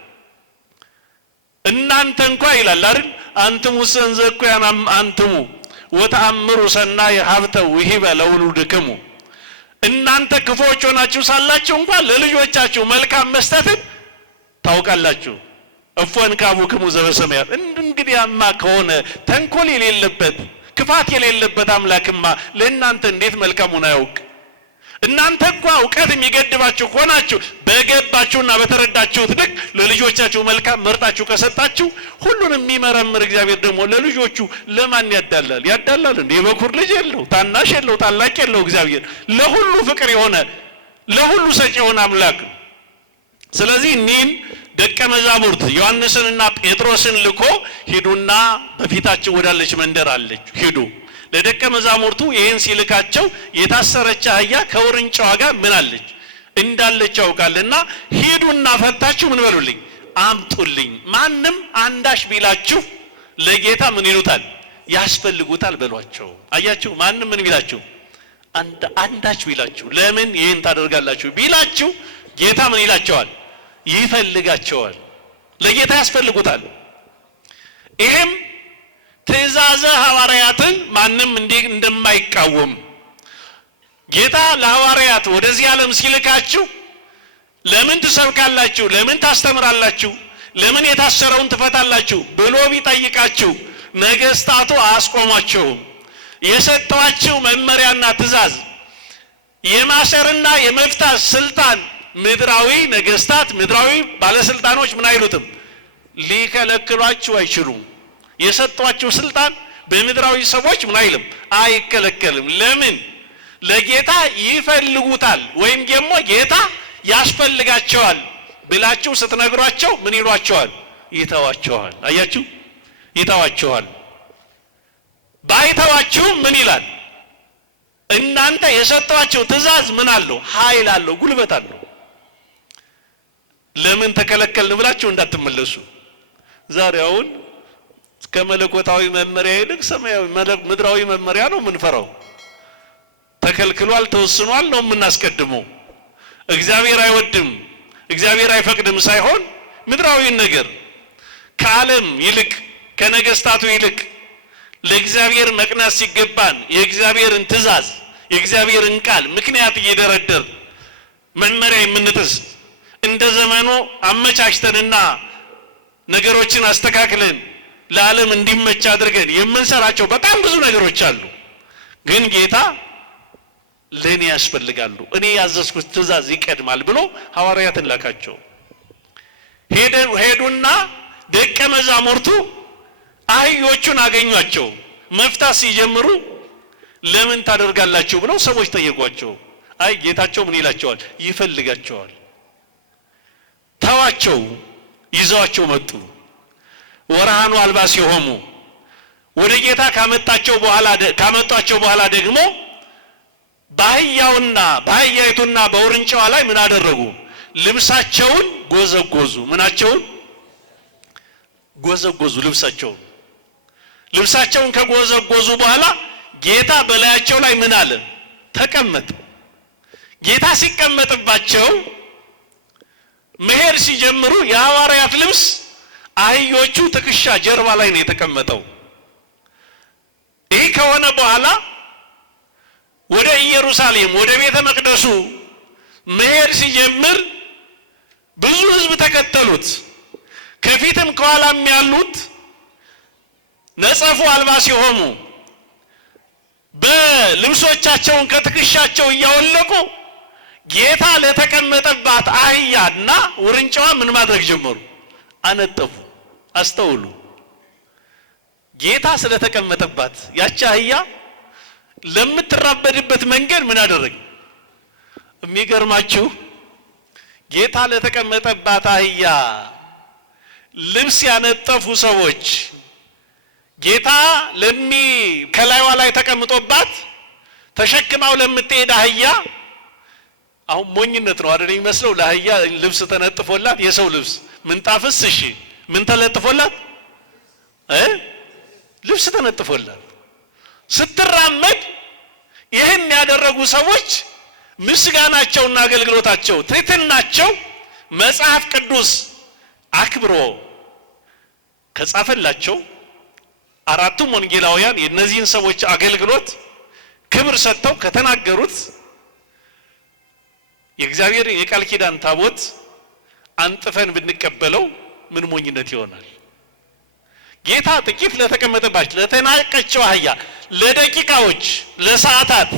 እናንተ እንኳ ይላል አይደል? አንትሙ ሰንዘኩ ያናም አንትሙ ወተአምሩ ሰናይ ሀብተ ወሂበ ለውሉድክሙ። እናንተ ክፉዎች ሆናችሁ ሳላችሁ እንኳን ለልጆቻችሁ መልካም መስጠትን ታውቃላችሁ። እፎን ካቡክሙ ዘበሰማያት። እንግዲያማ ከሆነ ተንኮል የሌለበት ክፋት የሌለበት አምላክማ ለእናንተ እንዴት መልካሙን አያውቅ? እናንተ እንኳ እውቀት የሚገድባችሁ ሆናችሁ በገባችሁና በተረዳችሁት ልክ ለልጆቻችሁ መልካም መርጣችሁ ከሰጣችሁ ሁሉንም የሚመረምር እግዚአብሔር ደግሞ ለልጆቹ ለማን ያዳላል? ያዳላል እንዴ? የበኩር ልጅ የለው፣ ታናሽ የለው፣ ታላቅ የለው። እግዚአብሔር ለሁሉ ፍቅር የሆነ ለሁሉ ሰጪ የሆነ አምላክ። ስለዚህ እኒህን ደቀ መዛሙርት ዮሐንስንና ጴጥሮስን ልኮ ሂዱና በፊታችሁ ወዳለች መንደር አለች ሂዱ። ለደቀ መዛሙርቱ ይህን ሲልካቸው የታሰረች አህያ ከውርንጫዋ ጋር ምን አለች እንዳለች ያውቃልና ሂዱና ፈታችሁ ምን በሉልኝ አምጡልኝ። ማንም አንዳች ቢላችሁ ለጌታ ምን ይሉታል ያስፈልጉታል በሏቸው። አያችሁ፣ ማንም ምን ቢላችሁ አንዳች ቢላችሁ ለምን ይህን ታደርጋላችሁ ቢላችሁ ጌታ ምን ይላቸዋል? ይፈልጋቸዋል። ለጌታ ያስፈልጉታል። ይህም ትእዛዘ ሐዋርያትን ማንም እንደማይቃወም ጌታ ለሐዋርያት ወደዚህ ዓለም ሲልካችሁ ለምን ትሰብካላችሁ፣ ለምን ታስተምራላችሁ፣ ለምን የታሰረውን ትፈታላችሁ ብሎ ቢጠይቃችሁ ነገስታቱ አያስቆሟቸውም። የሰጠዋችሁ መመሪያና ትእዛዝ የማሰርና የመፍታት ስልጣን ምድራዊ ነገስታት ምድራዊ ባለስልጣኖች ምን አይሉትም፣ ሊከለክሏችሁ አይችሉም። የሰጧችሁ ስልጣን በምድራዊ ሰዎች ምን አይልም፣ አይከለከልም። ለምን? ለጌታ ይፈልጉታል ወይም ደግሞ ጌታ ያስፈልጋቸዋል ብላችሁ ስትነግሯቸው ምን ይሏቸዋል? ይተዋቸዋል። አያችሁ፣ ይተዋቸዋል። ባይተዋችሁ ምን ይላል? እናንተ የሰጧችሁ ትእዛዝ ምን አለው? ኃይል አለው፣ ጉልበት አለው። ለምን ተከለከልን ብላችሁ እንዳትመለሱ። ዛሬ አሁን ከመለኮታዊ መመሪያ ይልቅ ሰማያዊ ምድራዊ መመሪያ ነው የምንፈራው። ተከልክሏል ተወስኗል ነው የምናስቀድመው። እግዚአብሔር አይወድም እግዚአብሔር አይፈቅድም ሳይሆን ምድራዊ ነገር ከዓለም ይልቅ ከነገስታቱ ይልቅ ለእግዚአብሔር መቅናት ሲገባን የእግዚአብሔርን ትእዛዝ የእግዚአብሔርን ቃል ምክንያት እየደረደር መመሪያ የምንጥስ እንደ ዘመኑ አመቻችተንና ነገሮችን አስተካክለን ለዓለም እንዲመች አድርገን የምንሰራቸው በጣም ብዙ ነገሮች አሉ። ግን ጌታ ለኔ ያስፈልጋሉ እኔ ያዘዝኩት ትእዛዝ ይቀድማል ብሎ ሐዋርያትን ላካቸው። ሄዱና ደቀ መዛሙርቱ አህዮቹን አገኟቸው። መፍታት ሲጀምሩ ለምን ታደርጋላችሁ ብለው ሰዎች ጠየቋቸው። አይ ጌታቸው ምን ይላቸዋል? ይፈልጋቸዋል። ተዋቸው፣ ይዘዋቸው መጡ። ወራሃኑ አልባሲሆሙ ወደ ጌታ ካመጣቸው በኋላ ደግሞ በአህያይቱና በውርንጫዋ ላይ ምን አደረጉ? ልብሳቸውን ጎዘጎዙ። ምናቸውን ጎዘጎዙ? ልብሳቸውን ከጎዘጎዙ በኋላ ጌታ በላያቸው ላይ ምን አለ? ተቀመጠ። ጌታ ሲቀመጥባቸው መሄድ ሲጀምሩ የሐዋርያት ልብስ አህዮቹ ትከሻ ጀርባ ላይ ነው የተቀመጠው። ይህ ከሆነ በኋላ ወደ ኢየሩሳሌም ወደ ቤተ መቅደሱ መሄድ ሲጀምር ብዙ ሕዝብ ተከተሉት። ከፊትም ከኋላም ያሉት ነጸፉ አልባሲሆሙ በልብሶቻቸውን ከትከሻቸው እያወለቁ ጌታ ለተቀመጠባት አህያና ውርንጫዋ ምን ማድረግ ጀመሩ? አነጠፉ። አስተውሉ። ጌታ ስለተቀመጠባት ያቺ አህያ ለምትራበድበት መንገድ ምን አደረገ? የሚገርማችሁ ጌታ ለተቀመጠባት አህያ ልብስ ያነጠፉ ሰዎች ጌታ ከላይዋ ላይ ተቀምጦባት ተሸክማው ለምትሄድ አህያ አሁን ሞኝነት ነው አይደል የሚመስለው? ለአህያ ልብስ ተነጥፎላት የሰው ልብስ ምንጣፍስ እሺ ምን ተለጥፎላት ልብስ ተነጥፎላት ስትራመድ ይህን ያደረጉ ሰዎች ምስጋናቸውና አገልግሎታቸው ትሕትናቸው መጽሐፍ ቅዱስ አክብሮ ከጻፈላቸው አራቱም ወንጌላውያን የእነዚህን ሰዎች አገልግሎት ክብር ሰጥተው ከተናገሩት የእግዚአብሔር የቃል ኪዳን ታቦት አንጥፈን ብንቀበለው ምን ሞኝነት ይሆናል? ጌታ ጥቂት ለተቀመጠባች ለተናቀችው አህያ ለደቂቃዎች ለሰዓታት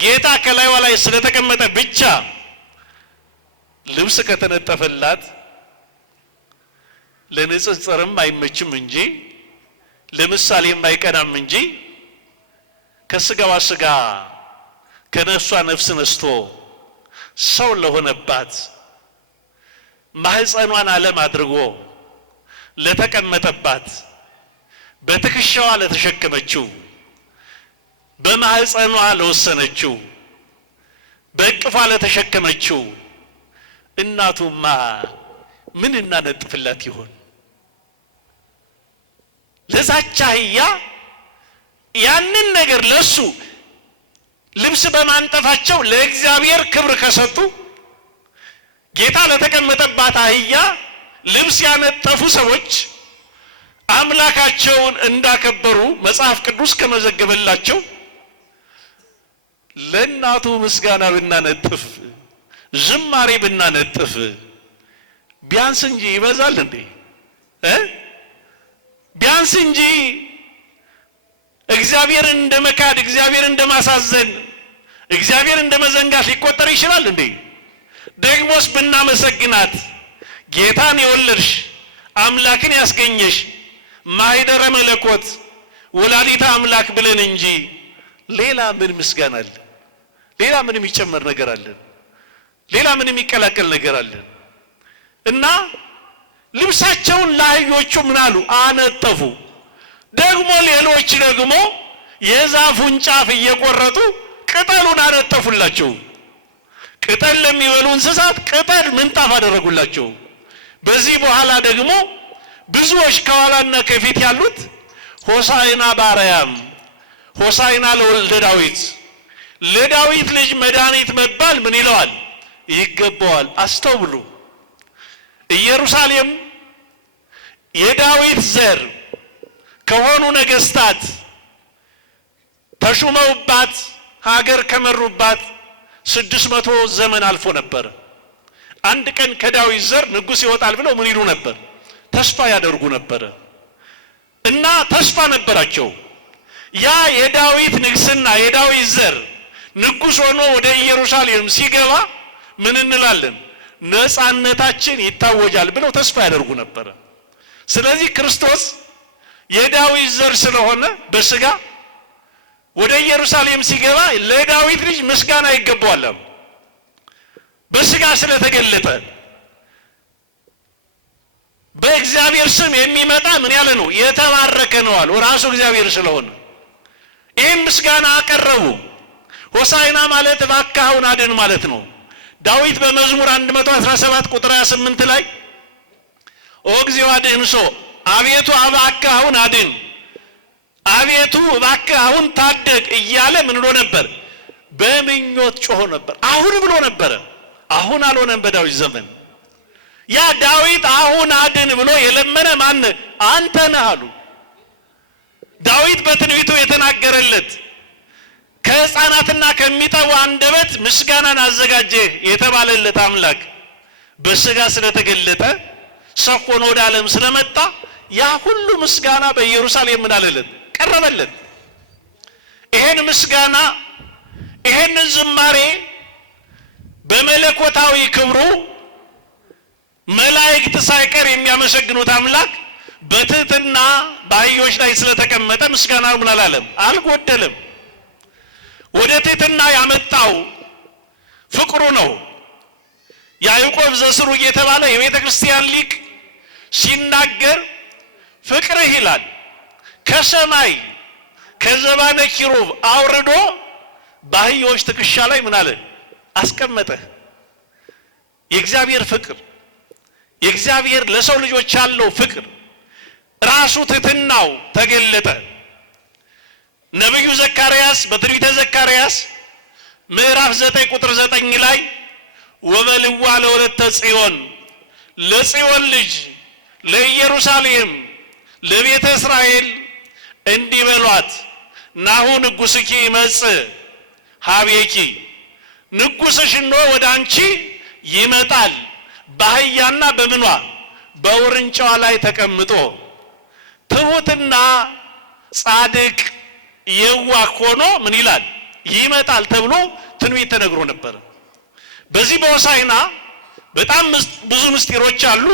ጌታ ከላይዋ ላይ ስለተቀመጠ ብቻ ልብስ ከተነጠፈላት ለንጽጽርም አይመችም እንጂ ለምሳሌም አይቀናም እንጂ ከስጋዋ ስጋ ከነፍሷ ነፍስ ነስቶ ሰው ለሆነባት ማህፀኗን ዓለም አድርጎ ለተቀመጠባት በትከሻዋ ለተሸከመችው በማህፀኗ ለወሰነችው በእቅፏ ለተሸከመችው እናቱማ ምን እናነጥፍላት ይሆን? ለዛች አህያ ያንን ነገር ለሱ ልብስ በማንጠፋቸው ለእግዚአብሔር ክብር ከሰጡ ጌታ ለተቀመጠባት አህያ ልብስ ያነጠፉ ሰዎች አምላካቸውን እንዳከበሩ መጽሐፍ ቅዱስ ከመዘገበላቸው ለእናቱ ምስጋና ብናነጥፍ ዝማሬ ብናነጥፍ ቢያንስ እንጂ ይበዛል እንዴ? ቢያንስ እንጂ እግዚአብሔርን እንደመካድ እግዚአብሔርን እንደማሳዘን እግዚአብሔርን እንደመዘንጋት ሊቆጠር ይችላል እንዴ? ደግሞስ ብናመሰግናት ጌታን የወለድሽ አምላክን ያስገኘሽ ማይደረ መለኮት ወላዲተ አምላክ ብለን እንጂ ሌላ ምን ምስጋና አለ? ሌላ ምን የሚጨመር ነገር አለ? ሌላ ምን የሚቀላቀል ነገር አለ? እና ልብሳቸውን ለአህዮቹ ምን አሉ? አነጠፉ። ደግሞ ሌሎች ደግሞ የዛፉን ጫፍ እየቆረጡ ቅጠሉን አነጠፉላቸው። ቅጠል ለሚበሉ እንስሳት ቅጠል ምንጣፍ አደረጉላቸው። በዚህ በኋላ ደግሞ ብዙዎች ከኋላና ከፊት ያሉት ሆሳዕና በአርያም ሆሳዕና ለወልደ ዳዊት ለዳዊት ልጅ መድኃኒት መባል ምን ይለዋል ይገባዋል። አስተውሉ። ኢየሩሳሌም የዳዊት ዘር ከሆኑ ነገስታት ተሹመውባት ሀገር ከመሩባት 600 ዘመን አልፎ ነበር። አንድ ቀን ከዳዊት ዘር ንጉስ ይወጣል ብለው ምን ይሉ ነበር ተስፋ ያደርጉ ነበር። እና ተስፋ ነበራቸው። ያ የዳዊት ንግስና የዳዊት ዘር ንጉስ ሆኖ ወደ ኢየሩሳሌም ሲገባ ምን እንላለን ነፃነታችን ይታወጃል ብለው ተስፋ ያደርጉ ነበር። ስለዚህ ክርስቶስ የዳዊት ዘር ስለሆነ በስጋ ወደ ኢየሩሳሌም ሲገባ ለዳዊት ልጅ ምስጋና ይገባዋል። በስጋ ስለተገለጠ በእግዚአብሔር ስም የሚመጣ ምን ያለ ነው የተባረከ ነው አለ ራሱ እግዚአብሔር ስለሆነ ይህን ምስጋና አቀረቡ። ሆሳዕና ማለት እባክህ አሁን አድን ማለት ነው። ዳዊት በመዝሙር 117 ቁጥር 28 ላይ ኦ እግዚኦ አድኅንሶ አቤቱ እባክህ አሁን አድን አቤቱ እባክህ አሁን ታደግ እያለ ምን ብሎ ነበር በምኞት ጮሆ ነበር። አሁን ብሎ ነበር። አሁን አልሆነም በዳዊት ዘመን። ያ ዳዊት አሁን አድን ብሎ የለመነ ማን አንተ ነህ አሉ። ዳዊት በትንቢቱ የተናገረለት ከሕፃናትና ከሚጠቡ አንደበት ምስጋናን አዘጋጀ የተባለለት አምላክ በስጋ ስለተገለጠ ሰው ሆኖ ወደ ዓለም ስለመጣ ያ ሁሉ ምስጋና በኢየሩሳሌም ምን አለለት ቀረበለት። ይሄን ምስጋና ይሄን ዝማሬ በመለኮታዊ ክብሩ መላእክት ሳይቀር የሚያመሰግኑት አምላክ በትህትና በአህዮች ላይ ስለተቀመጠ ምስጋናው ምን አላለም አልጎደለም። ወደ ትህትና ያመጣው ፍቅሩ ነው። ያዕቆብ ዘስሩ እየተባለ የቤተ ክርስቲያን ሊቅ ሲናገር ፍቅርህ ይላል ከሰማይ ከዘባነ ኪሩብ አውርዶ በአህዮች ትከሻ ላይ ምን አለ አስቀመጠ። የእግዚአብሔር ፍቅር የእግዚአብሔር ለሰው ልጆች ያለው ፍቅር ራሱ ትህትናው ተገለጠ። ነብዩ ዘካርያስ በትንቢተ ዘካርያስ ምዕራፍ 9 ቁጥር 9 ላይ ወበልዋ ለወለተ ጽዮን ለጽዮን ልጅ ለኢየሩሳሌም ለቤተ እስራኤል እንዲበሏት ናሁ ንጉሥኪ ይመጽእ ሀቤኪ ንጉሥሽ እነሆ ወደ አንቺ ይመጣል በአህያና በምኗ በውርንጫዋ ላይ ተቀምጦ ትሁትና ጻድቅ የዋህ ሆኖ ምን ይላል ይመጣል ተብሎ ትንቢት ተነግሮ ነበር። በዚህ በሆሳዕና በጣም ብዙ ምስጢሮች አሉ።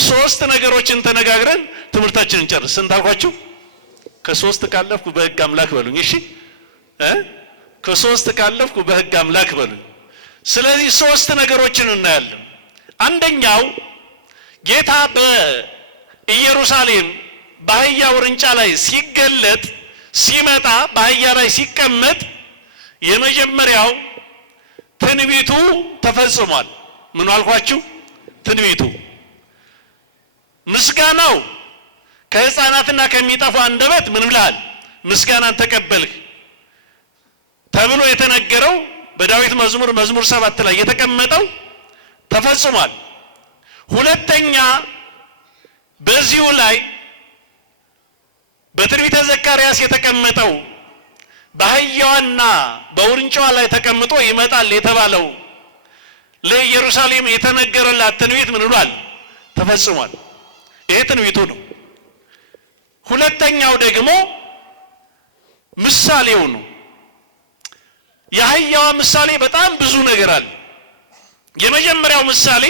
3 ነገሮችን ተነጋግረን ትምህርታችንን እንጨርስ። ስንት አልኳችሁ? ከ3 ካለፍኩ በሕግ አምላክ በሉኝ። እሺ ከ3 ካለፍኩ በሕግ አምላክ በሉኝ። ስለዚህ 3 ነገሮችን እናያለን። አንደኛው ጌታ በኢየሩሳሌም በአህያ ውርንጫ ላይ ሲገለጥ ሲመጣ በአህያ ላይ ሲቀመጥ የመጀመሪያው ትንቢቱ ተፈጽሟል። ምን አልኳችሁ? ትንቢቱ ምስጋናው ከሕፃናትና ከሚጠፉ አንደበት ምን ብለሃል ምስጋናን ተቀበልህ ተብሎ የተነገረው በዳዊት መዝሙር 7 ላይ የተቀመጠው ተፈጽሟል። ሁለተኛ በዚሁ ላይ በትንቢተ ዘካርያስ የተቀመጠው በአህያዋና በውርንጫዋ ላይ ተቀምጦ ይመጣል የተባለው ለኢየሩሳሌም የተነገረላት ትንቢት ምን ብሏል ተፈጽሟል። ይሄ ትንቢቱ ነው። ሁለተኛው ደግሞ ምሳሌው ነው። የአህያዋ ምሳሌ በጣም ብዙ ነገር አለ። የመጀመሪያው ምሳሌ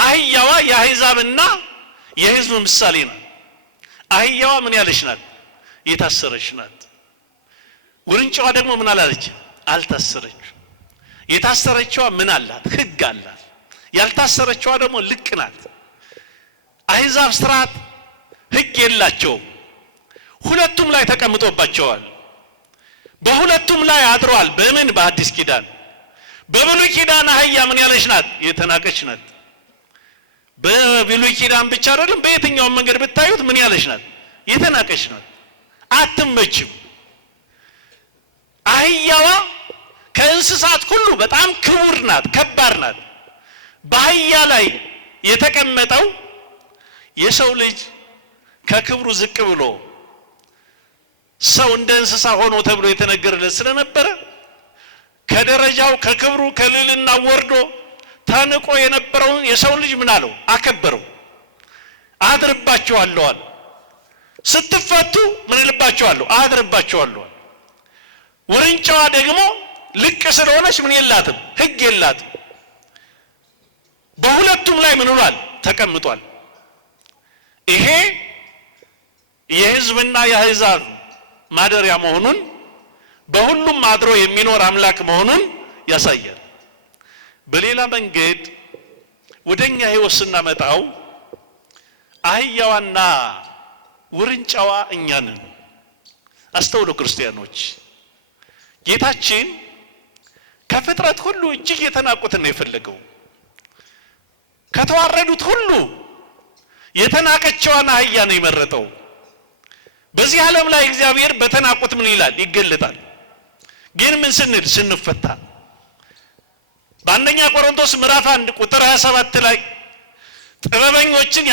አህያዋ የአሕዛብና የሕዝብ ምሳሌ ነው። አህያዋ ምን ያለች ናት? የታሰረች ናት። ውርንጫዋ ደግሞ ምን አላለች? አልታሰረች። የታሰረችዋ ምን አላት? ሕግ አላት። ያልታሰረችዋ ደግሞ ልቅ ናት። አሕዛብ ስርዓት ሕግ የላቸውም። ሁለቱም ላይ ተቀምጦባቸዋል። በሁለቱም ላይ አድሯል። በምን? በአዲስ ኪዳን። በብሉይ ኪዳን አህያ ምን ያለች ናት? የተናቀች ናት። በብሉይ ኪዳን ብቻ አይደለም በየትኛው መንገድ ብታዩት ምን ያለች ናት? የተናቀች ናት። አትመችም። አህያዋ ከእንስሳት ሁሉ በጣም ክቡር ናት፣ ከባድ ናት። በአህያ ላይ የተቀመጠው የሰው ልጅ ከክብሩ ዝቅ ብሎ ሰው እንደ እንስሳ ሆኖ ተብሎ የተነገረለት ስለነበረ ከደረጃው ከክብሩ ከልልና ወርዶ ታንቆ የነበረውን የሰው ልጅ ምን አለው? አከበረው። አድርባቸዋለሁ አለ። ስትፈቱ ምን ልባቸዋለሁ? አድርባቸዋለሁ። ውርንጫዋ ደግሞ ልቅ ስለሆነች ምን የላትም? ሕግ የላትም። በሁለቱም ላይ ምን ሆኗል? ተቀምጧል። ይሄ የሕዝብና የአሕዛብ ማደሪያ መሆኑን በሁሉም አድሮ የሚኖር አምላክ መሆኑን ያሳያል። በሌላ መንገድ ወደኛ ሕይወት ስናመጣው አህያዋና ውርንጫዋ እኛ ነን። አስተውሉ ክርስቲያኖች፣ ጌታችን ከፍጥረት ሁሉ እጅግ የተናቁትን ነው የፈለገው። ከተዋረዱት ሁሉ የተናቀችዋን አህያ ነው የመረጠው። በዚህ ዓለም ላይ እግዚአብሔር በተናቁት ምን ይላል? ይገለጣል። ግን ምን ስንል? ስንፈታ። በአንደኛ ቆሮንቶስ ምዕራፍ 1 ቁጥር 27 ላይ ጥበበኞችን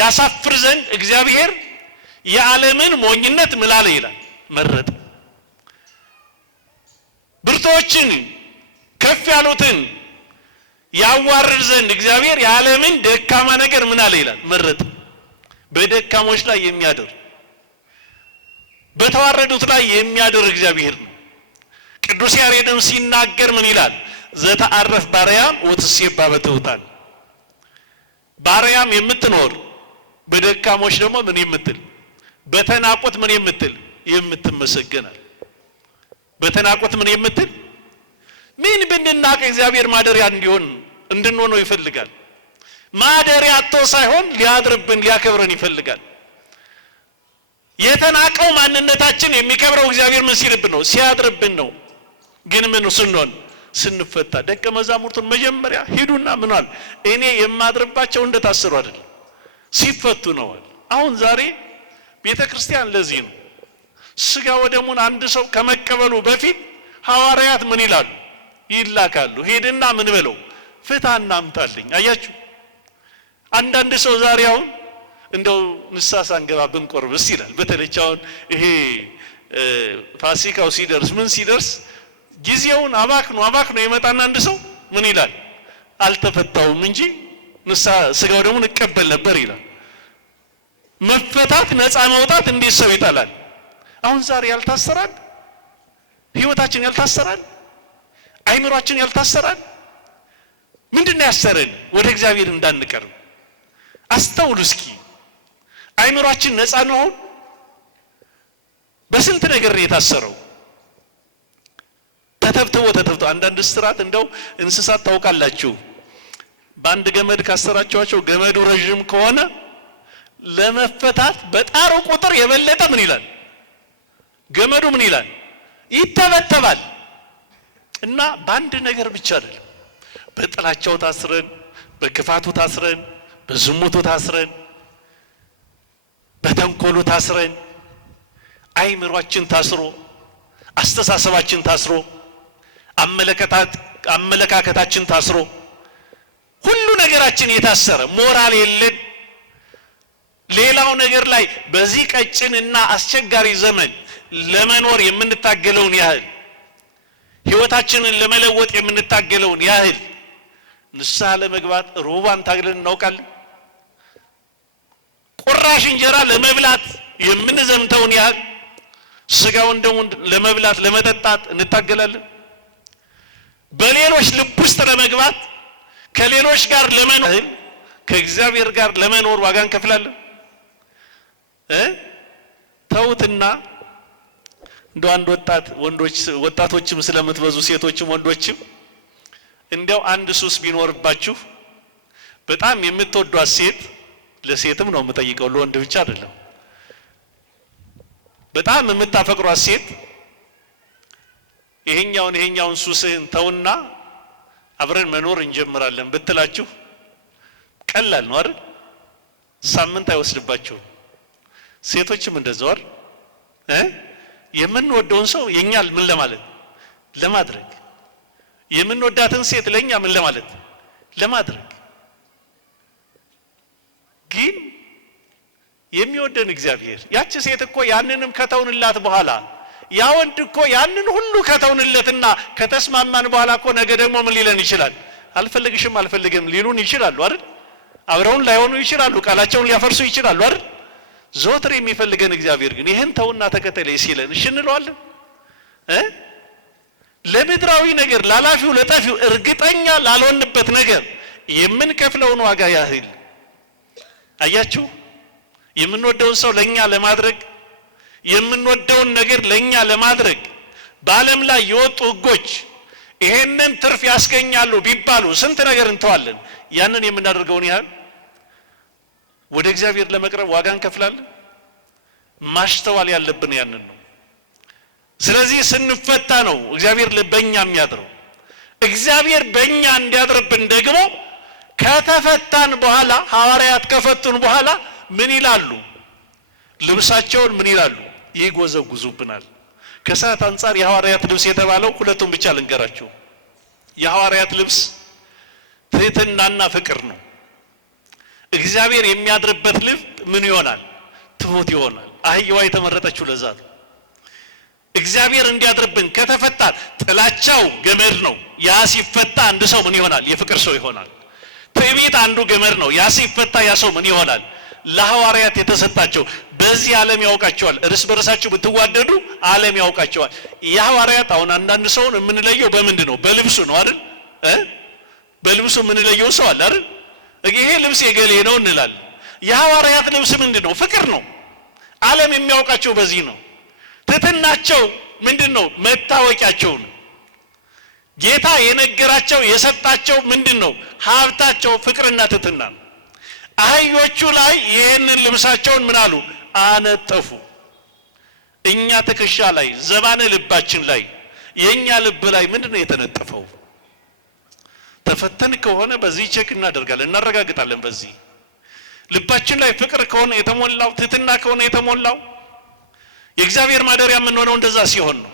ያሳፍር ዘንድ እግዚአብሔር የዓለምን ሞኝነት ምን አለ ይላል? መረጠ። ብርቶችን ከፍ ያሉትን ያዋርድ ዘንድ እግዚአብሔር የዓለምን ደካማ ነገር ምን አለ ይላል? መረጠ። በደካሞች ላይ የሚያድር በተዋረዱት ላይ የሚያድር እግዚአብሔር ነው። ቅዱስ ያሬድም ሲናገር ምን ይላል? ዘተአረፍ ባርያም ወትሴባ በትሑታን። ባርያም የምትኖር በደካሞች ደግሞ ምን የምትል በተናቁት ምን የምትል የምትመሰገናል። በተናቁት ምን የምትል ምን ብንናቅ እግዚአብሔር ማደሪያ እንድንሆነው ይፈልጋል። ማደሪያ አጥቶ ሳይሆን ሊያድርብን ሊያከብረን ይፈልጋል። የተናቀው ማንነታችን የሚከብረው እግዚአብሔር ምን ሲልብን ነው? ሲያድርብን ነው። ግን ምን ስንሆን? ስንፈታ። ደቀ መዛሙርቱን መጀመሪያ ሂዱና ምናል እኔ የማድርባቸው እንደታሰሩ አይደል ሲፈቱ ነው። አሁን ዛሬ ቤተ ክርስቲያን ለዚህ ነው ስጋ ወደሙን አንድ ሰው ከመቀበሉ በፊት ሐዋርያት ምን ይላሉ? ይላካሉ። ሄድና ምን ብለው? ፍታና አምጣልኝ። አያችሁ፣ አንዳንድ ሰው ዛሬ አሁን እንደው ንስሐ ሳንገባ ብንቆርብስ ይላል። በተለይ አሁን ይሄ ፋሲካው ሲደርስ ምን ሲደርስ ጊዜውን አባክኖ ይመጣና አንድ ሰው ምን ይላል? አልተፈታውም እንጂ ንስሐ ስጋው ደግሞ እቀበል ነበር ይላል። መፈታት ነፃ መውጣት እንዴት ሰው ይጣላል? አሁን ዛሬ ያልታሰራል፣ ህይወታችን ያልታሰራል፣ አይምሮአችን ያልታሰራል። ምንድነው ያሰረን? ወደ እግዚአብሔር እንዳንቀርብ። አስተውሉ እስኪ። አይምሮአችን ነፃ ነው? በስንት ነገር የታሰረው ተተብተው አንዳንድ ስራት እንደው እንስሳት ታውቃላችሁ፣ በአንድ ገመድ ካሰራቸዋቸው ገመዱ ረጅም ከሆነ ለመፈታት በጣሩ ቁጥር የበለጠ ምን ይላል? ገመዱ ምን ይላል? ይተበተባል። እና በአንድ ነገር ብቻ አይደለም፣ በጥላቻው ታስረን፣ በክፋቱ ታስረን፣ በዝሙቱ ታስረን፣ በተንኮሉ ታስረን፣ አይምሮአችን ታስሮ፣ አስተሳሰባችን ታስሮ፣ አመለካከታችን ታስሮ፣ ሁሉ ነገራችን የታሰረ ሞራል የለን። ሌላው ነገር ላይ በዚህ ቀጭንና አስቸጋሪ ዘመን ለመኖር የምንታገለውን ያህል ህይወታችንን ለመለወጥ የምንታገለውን ያህል ንስሐ ለመግባት ሩባን ታግለን እናውቃለን። ቁራሽ እንጀራ ለመብላት የምንዘምተውን ያህል ስጋውን ደሙን ለመብላት ለመጠጣት እንታገላለን። በሌሎች ልብ ውስጥ ለመግባት ከሌሎች ጋር ለመኖር ከእግዚአብሔር ጋር ለመኖር ዋጋ እንከፍላለን። ተውትና እንደው አንድ ወጣቶችም ስለምትበዙ ሴቶችም ወንዶችም እንደው አንድ ሱስ ቢኖርባችሁ በጣም የምትወዷት ሴት፣ ለሴትም ነው የምጠይቀው ለወንድ ብቻ አይደለም፣ በጣም የምታፈቅሯት ሴት ይሄኛውን ሱስህን ተውና አብረን መኖር እንጀምራለን ብትላችሁ ቀላል ነው አይደል? ሳምንት አይወስድባቸውም። ሴቶችም እንደዛው አይደል? የምንወደውን ሰው የኛ ምን ለማለት ለማድረግ የምንወዳትን ሴት ለኛ ምን ለማለት ለማድረግ ግን የሚወደን እግዚአብሔር ያቺ ሴት እኮ ያንንም ከተውንላት በኋላ ያ ወንድ እኮ ያንን ሁሉ ከተውንለትና ከተስማማን በኋላ እኮ ነገ ደግሞ ምን ሊለን ይችላል? አልፈልግሽም አልፈልግም ሊሉን ይችላሉ አይደል? አብረውን ላይሆኑ ይችላሉ፣ ቃላቸውን ሊያፈርሱ ይችላሉ አይደል? ዘወትር የሚፈልገን እግዚአብሔር ግን ይሄን ተውና ተከተለኝ ሲለን እሺ እንለዋለን? ለምድራዊ ነገር ላላፊው ለጠፊው እርግጠኛ ላልሆንበት ነገር የምንከፍለውን ዋጋ ያህል አያችሁ፣ የምንወደውን ሰው ለኛ ለማድረግ የምንወደውን ነገር ለኛ ለማድረግ በዓለም ላይ የወጡ ሕጎች ይሄንን ትርፍ ያስገኛሉ ቢባሉ ስንት ነገር እንተዋለን። ያንን የምናደርገውን ያህል ወደ እግዚአብሔር ለመቅረብ ዋጋ እንከፍላለን። ማስተዋል ያለብን ያንን ነው። ስለዚህ ስንፈታ ነው እግዚአብሔር በእኛ የሚያድረው። እግዚአብሔር በእኛ እንዲያድርብን ደግሞ ከተፈታን በኋላ ሐዋርያት ከፈቱን በኋላ ምን ይላሉ? ልብሳቸውን ምን ይላሉ? ይጎዘጉዙብናል። ከሰዓት አንፃር የሐዋርያት ልብስ የተባለው ሁለቱም ብቻ ልንገራችሁ። የሐዋርያት ልብስ ትህትናና ፍቅር ነው። እግዚአብሔር የሚያድርበት ልብ ምን ይሆናል? ትሁት ይሆናል። አህያዋ የተመረጠችው ለዛ ነው። እግዚአብሔር እንዲያድርብን ከተፈታን ጥላቻው ገመድ ነው። ያ ሲፈታ አንድ ሰው ምን ይሆናል? የፍቅር ሰው ይሆናል። ትዕቢት አንዱ ገመድ ነው። ያ ሲፈታ ያ ሰው ምን ይሆናል? ለሐዋርያት የተሰጣቸው በዚህ ዓለም ያውቃቸዋል። እርስ በርሳቸው ብትዋደዱ ዓለም ያውቃቸዋል። የሐዋርያት አሁን አንዳንድ ሰውን የምንለየው በምንድን ነው? በልብሱ ነው አይደል? በልብሱ የምንለየው ሰው አለ አይደል? ይሄ ልብስ የገሌ ነው እንላለን። የሐዋርያት ልብስ ምንድን ነው? ፍቅር ነው። ዓለም የሚያውቃቸው በዚህ ነው። ትህትናቸው ምንድን ነው? መታወቂያቸው ነው። ጌታ የነገራቸው የሰጣቸው ምንድን ነው? ሀብታቸው ፍቅርና ትህትና ነው። አህዮቹ ላይ ይህንን ልብሳቸውን ምን አሉ? አነጠፉ። እኛ ትከሻ ላይ ዘባነ ልባችን ላይ የኛ ልብ ላይ ምንድነው የተነጠፈው? ተፈተን ከሆነ በዚህ ቼክ እናደርጋለን፣ እናረጋግጣለን። በዚህ ልባችን ላይ ፍቅር ከሆነ የተሞላው ትህትና ከሆነ የተሞላው የእግዚአብሔር ማደሪያ የምንሆነው እንደዛ ሲሆን ነው።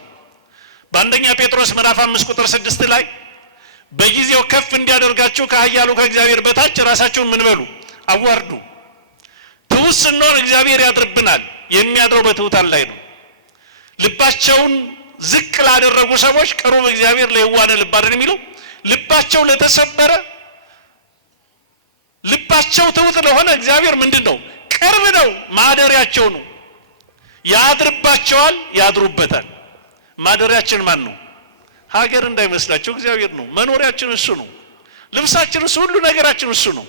በአንደኛ ጴጥሮስ ምዕራፍ 5 ቁጥር 6 ላይ በጊዜው ከፍ እንዲያደርጋችሁ ከኃያሉ ከእግዚአብሔር በታች ራሳችሁን ምን በሉ? አዋርዱ። ትሑት ስንሆን እግዚአብሔር ያድርብናል። የሚያድረው በትሑታን ላይ ነው። ልባቸውን ዝቅ ላደረጉ ሰዎች ቅሩብ እግዚአብሔር ለየዋነ ልብ አይደል የሚለው? ልባቸው ለተሰበረ ልባቸው ትሑት ለሆነ እግዚአብሔር ምንድን ነው? ቅርብ ነው፣ ማደሪያቸው ነው። ያድርባቸዋል፣ ያድሩበታል። ማደሪያችን ማን ነው? ሀገር እንዳይመስላቸው እግዚአብሔር ነው። መኖሪያችን እሱ ነው። ልብሳችን እሱ፣ ሁሉ ነገራችን እሱ ነው።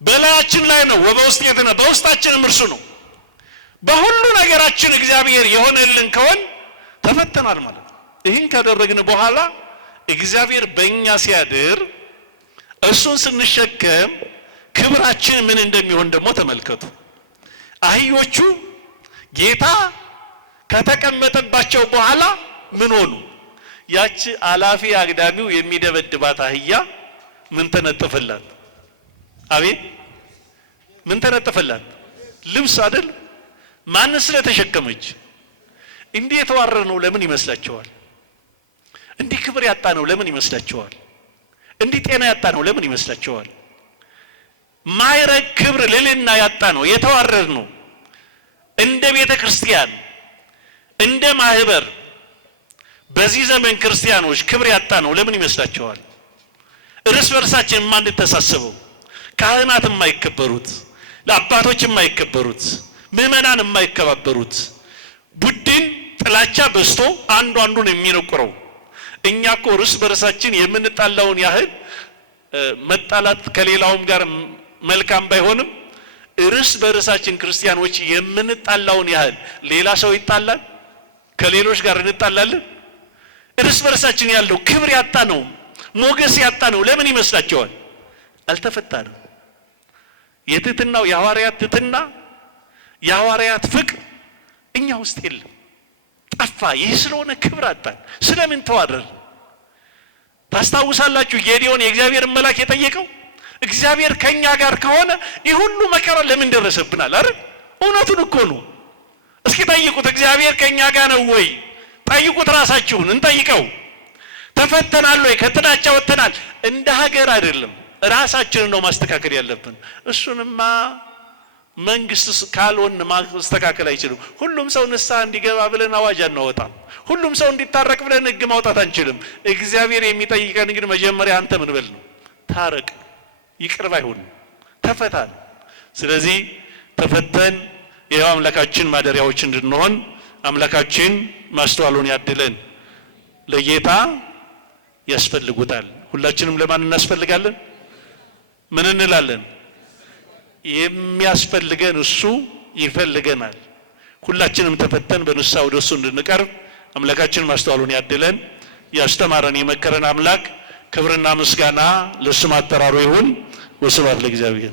በላያችን ላይ ነው ወበውስጤትነ በውስጣችንም እርሱ ነው። በሁሉ ነገራችን እግዚአብሔር የሆነልን ከሆን ተፈተናል ማለት ነው። ይህን ካደረግን በኋላ እግዚአብሔር በእኛ ሲያድር እሱን ስንሸከም ክብራችን ምን እንደሚሆን ደግሞ ተመልከቱ። አህዮቹ ጌታ ከተቀመጠባቸው በኋላ ምን ሆኑ? ያቺ አላፊ አግዳሚው የሚደበድባት አህያ ምን ተነጠፈላት? አቤት ምን ተነጠፈላት? ልብስ አይደል? ማን ስለተሸከመች? እንዲህ የተዋረደ ነው ለምን ይመስላችኋል? እንዲህ ክብር ያጣ ነው ለምን ይመስላችኋል? እንዲህ ጤና ያጣ ነው ለምን ይመስላችኋል? ማይረግ ክብር ልዕልና ያጣ ነው፣ የተዋረድ ነው። እንደ ቤተ ክርስቲያን እንደ ማህበር በዚህ ዘመን ክርስቲያኖች ክብር ያጣ ነው ለምን ይመስላችኋል? እርስ በርሳችን የማንተሳሰበው፣ ካህናት የማይከበሩት፣ ለአባቶች የማይከበሩት፣ ምዕመናን የማይከባበሩት፣ ቡድን ጥላቻ በዝቶ አንዱ አንዱን የሚነቁረው። እኛ እኮ እርስ በርሳችን የምንጣላውን ያህል መጣላት ከሌላውም ጋር መልካም ባይሆንም እርስ በርሳችን ክርስቲያኖች የምንጣላውን ያህል ሌላ ሰው ይጣላል? ከሌሎች ጋር እንጣላለን? እርስ በርሳችን ያለው ክብር ያጣ ነው፣ ሞገስ ያጣ ነው ለምን ይመስላችኋል? አልተፈታንም። የትህትናው የሐዋርያት ትህትና የሐዋርያት ፍቅር እኛ ውስጥ የለም፣ ጠፋ። ይህ ስለሆነ ክብር አጣን። ስለምን ተዋረድን? ታስታውሳላችሁ ጌዲዮን የእግዚአብሔርን መልአክ የጠየቀው እግዚአብሔር ከኛ ጋር ከሆነ ይህ ሁሉ መከራ ለምን ደረሰብናል አይደል? እውነቱን እኮ ነው። እስኪ ጠይቁት፣ እግዚአብሔር ከኛ ጋር ነው ወይ? ጠይቁት ራሳችሁን፣ እንጠይቀው። ተፈተናል ወይ? ከጥላቻ ወጥተናል? እንደ ሀገር አይደለም ራሳችንን ነው ማስተካከል ያለብን። እሱንማ መንግስት ካልሆነ ማስተካከል አይችልም። ሁሉም ሰው ንስሐ እንዲገባ ብለን አዋጅ አናወጣም። ሁሉም ሰው እንዲታረቅ ብለን ህግ ማውጣት አንችልም። እግዚአብሔር የሚጠይቀን ግን መጀመሪያ አንተ ምን በል ነው? ታረቅ፣ ይቅር ባይ ሁን፣ ተፈታን። ስለዚህ ተፈተን ይኸው አምላካችን ማደሪያዎች እንድንሆን አምላካችን ማስተዋሉን ያድለን። ለጌታ ያስፈልጉታል። ሁላችንም ለማን እናስፈልጋለን? ምን እንላለን? የሚያስፈልገን እሱ ይፈልገናል። ሁላችንም ተፈተን በንስሐ ወደ እሱ እንድንቀርብ አምላካችን ማስተዋሉን ያድለን። ያስተማረን የመከረን አምላክ ክብርና ምስጋና ለስም አጠራሩ ይሁን። ወስብሐት ለእግዚአብሔር።